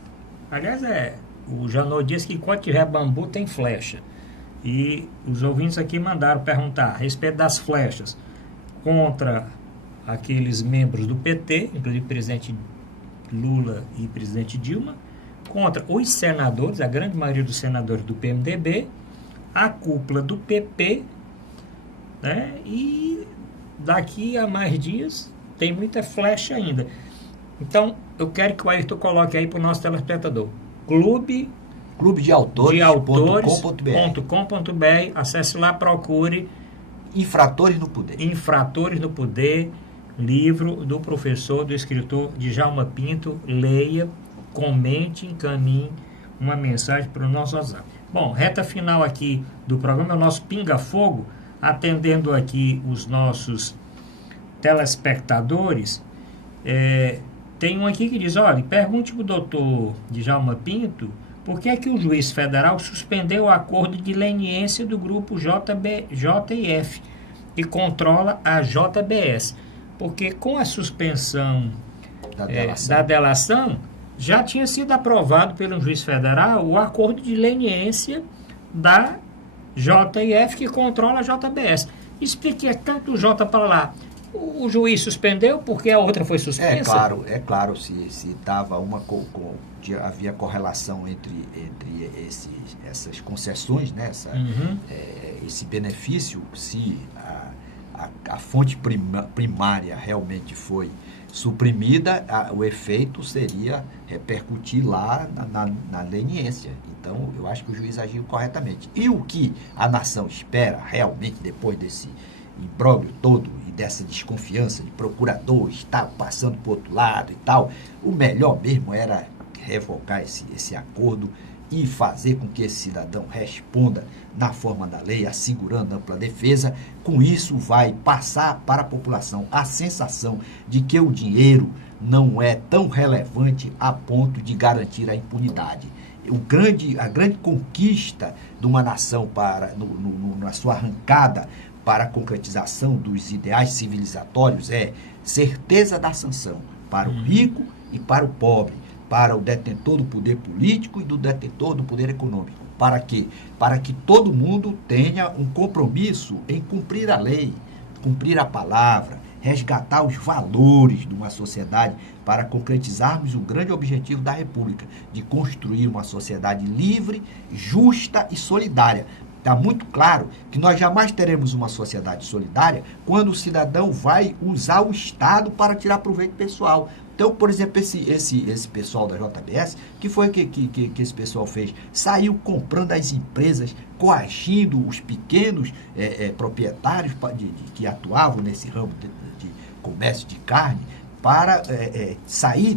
Aliás, o Janot diz que enquanto tiver bambu tem flecha. E os ouvintes aqui mandaram perguntar a respeito das flechas contra aqueles membros do PT, inclusive o presidente Lula e presidente Dilma, contra os senadores, a grande maioria dos senadores do PMDB, a cúpula do PP, né? E daqui a mais dias tem muita flecha ainda. Então, eu quero que o Ayrton coloque aí para o nosso telespectador. clubedeautores.com.br. Acesse lá, procure Infratores no Poder. Infratores no Poder, livro do professor, do escritor Djalma Pinto. Leia, comente, encaminhe uma mensagem para o nosso WhatsApp. Bom, reta final aqui do programa é o nosso Pinga Fogo, atendendo aqui os nossos telespectadores. Tem um aqui que diz, olha, pergunte para o doutor Djalma Pinto por que é que o juiz federal suspendeu o acordo de leniência do grupo JF, que controla a JBS. porque com a suspensão Da da delação, já tinha sido aprovado pelo juiz federal o acordo de leniência da JF que controla a JBS. Explique, tanto o J para lá. O juiz suspendeu porque a outra foi suspensa? É claro, se estava havia correlação entre essas concessões, né, esse benefício, se a fonte primária realmente foi suprimida, o efeito seria repercutir lá na leniência. Então, eu acho que o juiz agiu corretamente. E o que a nação espera realmente depois desse imbróglio todo e dessa desconfiança de procurador estar passando para o outro lado e tal, o melhor mesmo era revogar esse acordo e fazer com que esse cidadão responda na forma da lei, assegurando ampla defesa. Com isso, vai passar para a população a sensação de que o dinheiro não é tão relevante a ponto de garantir a impunidade. A grande conquista de uma nação na sua arrancada para a concretização dos ideais civilizatórios é certeza da sanção para o rico e para o pobre, para o detentor do poder político e do detentor do poder econômico. Para quê? Para que todo mundo tenha um compromisso em cumprir a lei, cumprir a palavra, resgatar os valores de uma sociedade para concretizarmos o grande objetivo da República, de construir uma sociedade livre, justa e solidária. Está muito claro que nós jamais teremos uma sociedade solidária quando o cidadão vai usar o Estado para tirar proveito pessoal. Então, por exemplo, esse pessoal da JBS, que foi que esse pessoal fez? Saiu comprando as empresas, coagindo os pequenos proprietários que atuavam nesse ramo de comércio de carne para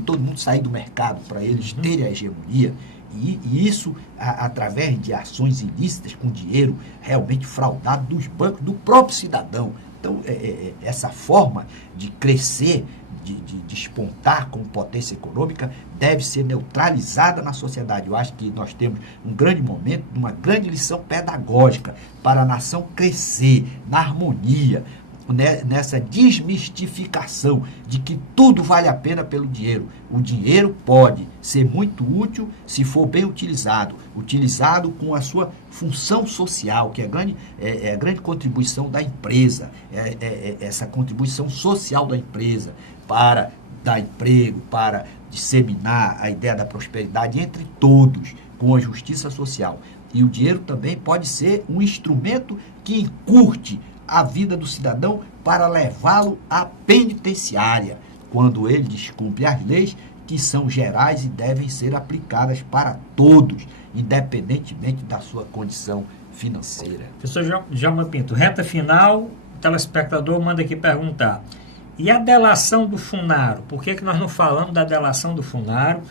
todo mundo sair do mercado, para eles terem a hegemonia. E isso através de ações ilícitas com dinheiro realmente fraudado dos bancos, do próprio cidadão. Então, essa forma de crescer, de despontar como potência econômica, deve ser neutralizada na sociedade. Eu acho que nós temos um grande momento, uma grande lição pedagógica para a nação crescer na harmonia, nessa desmistificação de que tudo vale a pena pelo dinheiro. O dinheiro pode ser muito útil se for bem utilizado com a sua função social, que é a grande contribuição da empresa, essa contribuição social da empresa para dar emprego, para disseminar a ideia da prosperidade entre todos, com a justiça social. E o dinheiro também pode ser um instrumento que encurte a vida do cidadão para levá-lo à penitenciária, quando ele descumpre as leis que são gerais e devem ser aplicadas para todos, independentemente da sua condição financeira. Professor Djalma Pinto, reta final, o telespectador manda aqui perguntar, e a delação do Funaro? Por que nós não falamos da delação do Funaro?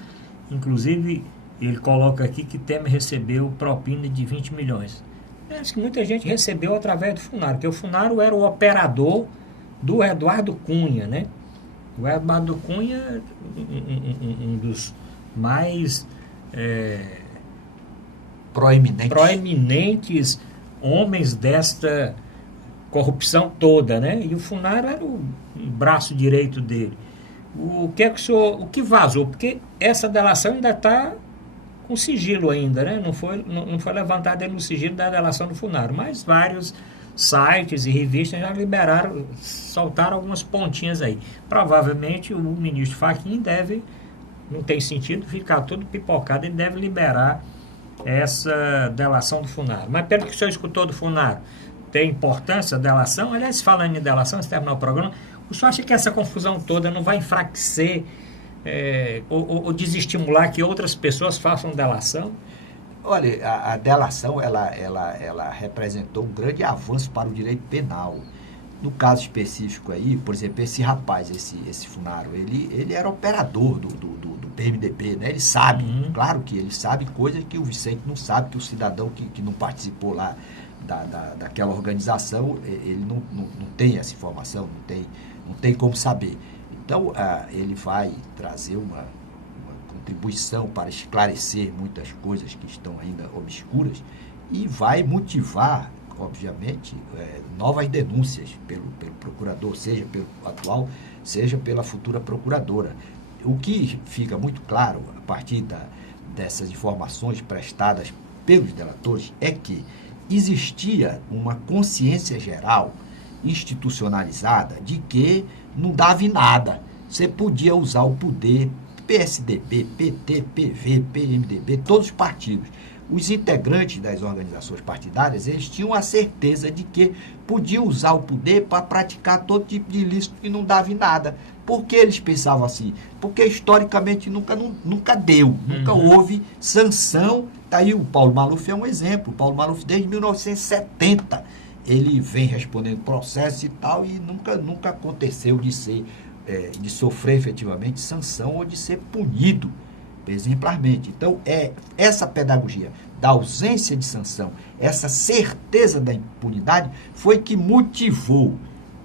Inclusive, ele coloca aqui que Temer recebeu propina de 20 milhões. Acho que muita gente recebeu através do Funaro, porque o Funaro era o operador do Eduardo Cunha, né? O Eduardo Cunha, um dos mais proeminentes homens desta corrupção toda, né? E o Funaro era o braço direito dele. O que vazou? Porque essa delação ainda está com sigilo ainda, né? Não foi levantado no sigilo da delação do Funaro, mas vários sites e revistas já soltaram algumas pontinhas aí. Provavelmente o ministro Fachin não tem sentido ficar tudo pipocado, ele deve liberar essa delação do Funaro. Mas pelo que o senhor escutou do Funaro, tem importância a delação? Aliás, falando em delação, se terminar o programa, o senhor acha que essa confusão toda não vai enfraquecer ou desestimular que outras pessoas façam delação? Olha, a delação ela representou um grande avanço para o direito penal. No caso específico aí, por exemplo, esse rapaz, esse Funaro, ele era operador do PMDB, né? Ele sabe, claro que ele sabe coisas que o Vicente não sabe, que o cidadão que não participou lá daquela organização, ele não tem essa informação, não tem como saber. Então, ele vai trazer uma contribuição para esclarecer muitas coisas que estão ainda obscuras e vai motivar obviamente, novas denúncias pelo procurador, seja pelo atual, seja pela futura procuradora. O que fica muito claro, a partir dessas informações prestadas pelos delatores, é que existia uma consciência geral, institucionalizada, de que não dava em nada. Você podia usar o poder, PSDB, PT, PV, PMDB, todos os partidos. Os integrantes das organizações partidárias, eles tinham a certeza de que podiam usar o poder para praticar todo tipo de ilícito e não dava em nada. Por que eles pensavam assim? Porque historicamente nunca deu, nunca houve sanção. Tá aí o Paulo Maluf é um exemplo. O Paulo Maluf, desde 1970, ele vem respondendo processo e tal, e nunca aconteceu de sofrer efetivamente sanção ou de ser punido exemplarmente. Então, essa pedagogia da ausência de sanção, essa certeza da impunidade, foi que motivou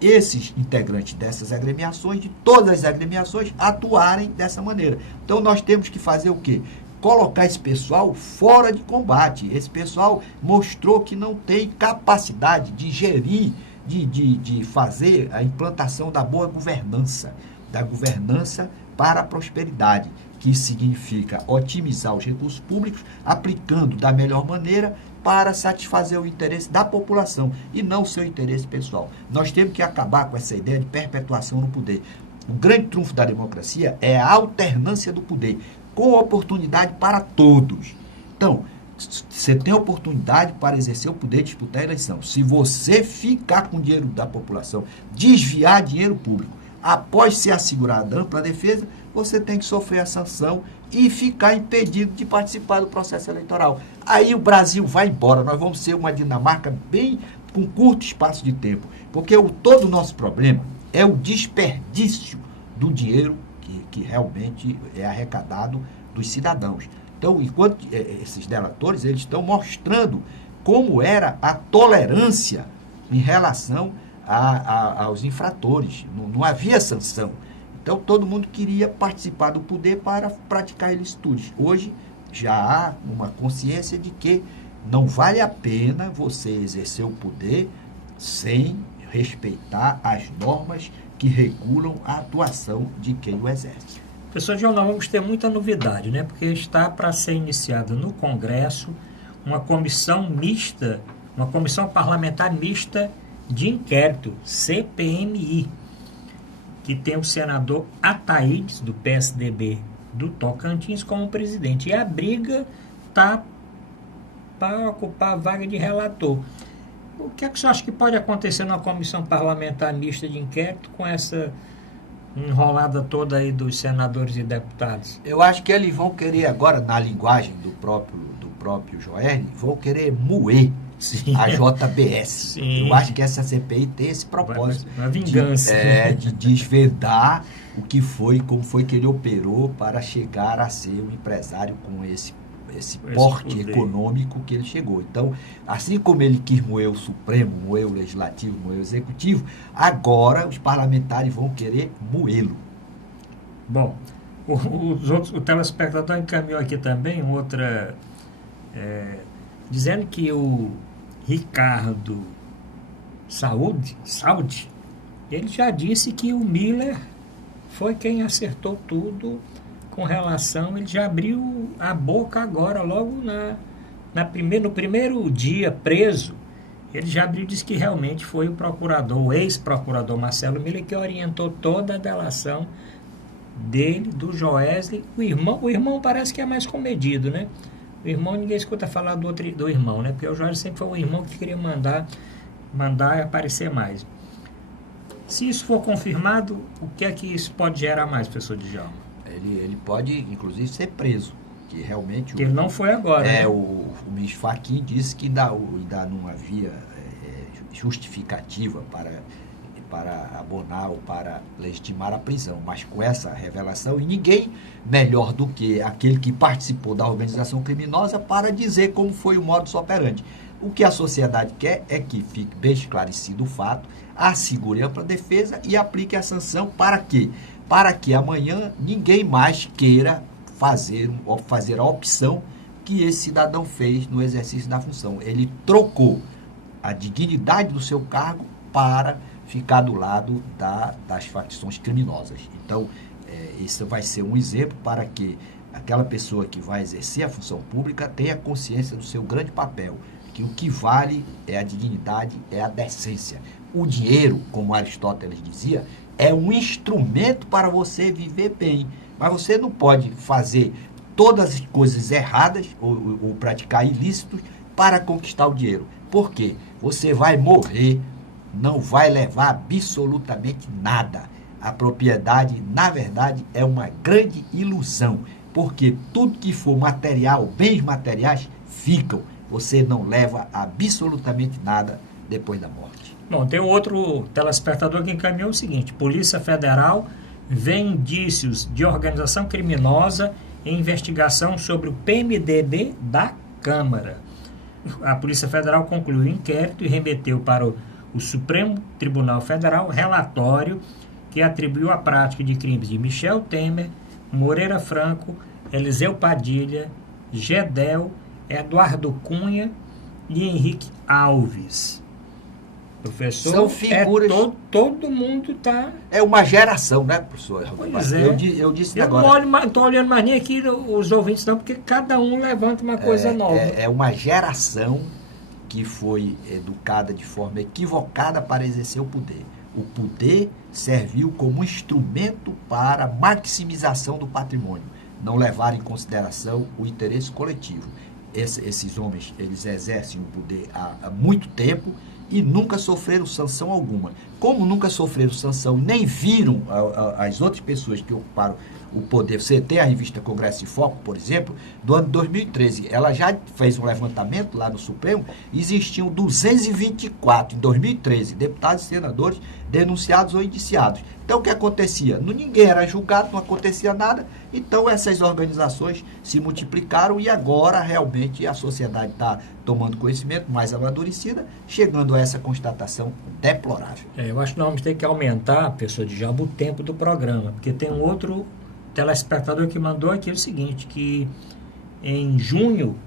esses integrantes dessas agremiações, de todas as agremiações, atuarem dessa maneira. Então, nós temos que fazer o quê? Colocar esse pessoal fora de combate. Esse pessoal mostrou que não tem capacidade de gerir, de fazer a implantação da boa governança, da governança para a prosperidade, que significa otimizar os recursos públicos, aplicando da melhor maneira para satisfazer o interesse da população e não o seu interesse pessoal. Nós temos que acabar com essa ideia de perpetuação no poder. O grande trunfo da democracia é a alternância do poder, com oportunidade para todos. Então, você tem oportunidade para exercer o poder de disputar a eleição. Se você ficar com o dinheiro da população, desviar dinheiro público, após ser assegurada a ampla defesa, você tem que sofrer a sanção e ficar impedido de participar do processo eleitoral. Aí o Brasil vai embora, nós vamos ser uma Dinamarca bem com curto espaço de tempo, porque todo o nosso problema é o desperdício do dinheiro que realmente é arrecadado dos cidadãos. Então, enquanto esses delatores, eles estão mostrando como era a tolerância em relação aos infratores. Não havia sanção. Então, todo mundo queria participar do poder para praticar ilicitudes. Hoje, já há uma consciência de que não vale a pena você exercer o poder sem respeitar as normas que regulam a atuação de quem o exerce. Professor João, nós vamos ter muita novidade, né? Porque está para ser iniciada no Congresso uma comissão mista, uma comissão parlamentar mista de inquérito, CPMI, que tem o senador Ataídes, do PSDB do Tocantins, como presidente. E a briga está para ocupar a vaga de relator. O que é que você acha que pode acontecer numa comissão parlamentar mista de inquérito com essa enrolada toda aí dos senadores e deputados? Eu acho que eles vão querer agora, na linguagem do próprio Joelli, vão querer moer Sim. a JBS. Sim. Eu acho que essa CPI tem esse propósito. Uma vingança. De desvendar como foi que ele operou para chegar a ser um empresário com esse porte econômico que ele chegou. Então, assim como ele quis moer o Supremo, moer o Legislativo, moer o Executivo, agora os parlamentares vão querer moê-lo. Bom, o telespectador encaminhou aqui também outra, dizendo que o Ricardo Saúde, ele já disse que o Miller foi quem acertou tudo com relação, ele já abriu a boca agora, logo no primeiro dia preso, ele já abriu e disse que realmente foi o ex-procurador Marcelo Miller que orientou toda a delação dele, do Joesley. O irmão parece que é mais comedido, né? O irmão, ninguém escuta falar do irmão, né? Porque o Joesley sempre foi o irmão que queria mandar aparecer mais. Se isso for confirmado, o que é que isso pode gerar mais, professor Djalma? Ele pode, inclusive, ser preso. Que realmente... ele não foi agora, né? O ministro Fachin disse que ainda não havia justificativa para abonar ou para legitimar a prisão. Mas com essa revelação, e ninguém melhor do que aquele que participou da organização criminosa para dizer como foi o modus operandi. O que a sociedade quer é que fique bem esclarecido o fato, assegure ampla defesa e aplique a sanção para quê? Para que amanhã ninguém mais queira fazer a opção que esse cidadão fez no exercício da função. Ele trocou a dignidade do seu cargo para ficar do lado das facções criminosas. Então, isso vai ser um exemplo para que aquela pessoa que vai exercer a função pública tenha consciência do seu grande papel, que o que vale é a dignidade, é a decência. O dinheiro, como Aristóteles dizia, é um instrumento para você viver bem, mas você não pode fazer todas as coisas erradas ou praticar ilícitos para conquistar o dinheiro. Por quê? Você vai morrer, não vai levar absolutamente nada. A propriedade, na verdade, é uma grande ilusão, porque tudo que for material, bens materiais, ficam. Você não leva absolutamente nada depois da morte. Bom, tem um outro telespectador que encaminhou o seguinte: Polícia Federal vê indícios de organização criminosa em investigação sobre o PMDB da Câmara. A Polícia Federal concluiu o inquérito e remeteu para o Supremo Tribunal Federal relatório que atribuiu a prática de crimes de Michel Temer, Moreira Franco, Eliseu Padilha, Gedel, Eduardo Cunha e Henrique Alves. Professor, são figuras... todo mundo está... É uma geração, né, professor? Pois é. Eu disse eu agora. Não estou olhando mais nem aqui os ouvintes não, porque cada um levanta uma coisa nova. É uma geração que foi educada de forma equivocada para exercer o poder. O poder serviu como instrumento para maximização do patrimônio, não levar em consideração o interesse coletivo. Esses homens, eles exercem o poder há muito tempo e nunca sofreram sanção alguma. Como nunca sofreram sanção, nem viram as outras pessoas que ocuparam o poder. Você tem a revista Congresso em Foco, por exemplo, do ano 2013. Ela já fez um levantamento lá no Supremo. Existiam 224, em 2013, deputados e senadores denunciados ou indiciados. Então, o que acontecia? Ninguém era julgado, não acontecia nada. Então, essas organizações se multiplicaram e agora, realmente, a sociedade está tomando conhecimento, mais amadurecida, chegando a essa constatação deplorável. Eu acho que nós vamos ter que aumentar, pessoal de Jabo, o tempo do programa, porque tem um outro telespectador que mandou aqui o seguinte, que em junho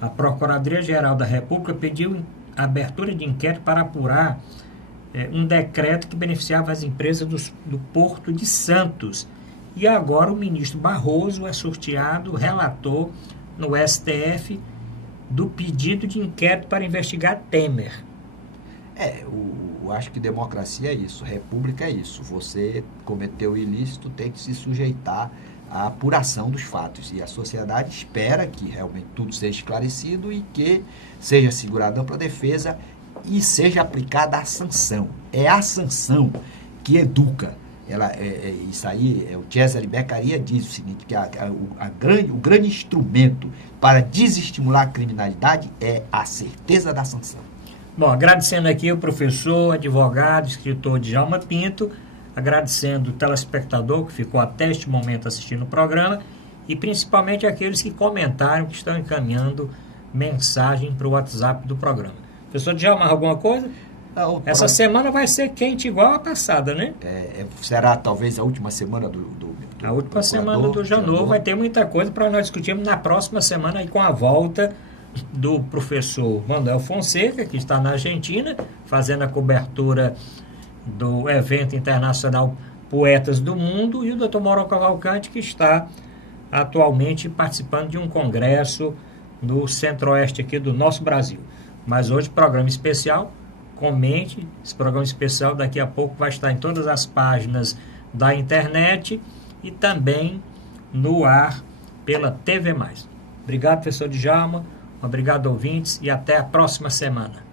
a Procuradoria-Geral da República pediu a abertura de inquérito para apurar um decreto que beneficiava as empresas do Porto de Santos. E agora o ministro Barroso é sorteado relator no STF do pedido de inquérito para investigar Temer. Eu acho que democracia é isso, república é isso. Você cometeu ilícito, tem que se sujeitar à apuração dos fatos. E a sociedade espera que realmente tudo seja esclarecido e que seja segurada ampla defesa e seja aplicada a sanção. É a sanção que educa. Isso aí, o Cesare Beccaria diz o seguinte, que o grande instrumento para desestimular a criminalidade é a certeza da sanção. Bom, agradecendo aqui o professor, advogado, escritor Djalma Pinto, agradecendo o telespectador que ficou até este momento assistindo o programa e principalmente aqueles que comentaram, que estão encaminhando mensagem para o WhatsApp do programa. Professor Djalma, alguma coisa? Essa semana vai ser quente igual a passada, né? Será talvez a última semana a última semana do Janot. Vai ter muita coisa para nós discutirmos na próxima semana aí com a volta do professor Manuel Fonseca, que está na Argentina, fazendo a cobertura do evento internacional Poetas do Mundo, e o Dr. Mauro Cavalcante, que está atualmente participando de um congresso no centro-oeste aqui do nosso Brasil. Mas hoje, programa especial. Comente, esse programa especial daqui a pouco vai estar em todas as páginas da internet e também no ar pela TV+. Obrigado, professor Djalma, obrigado, ouvintes, e até a próxima semana.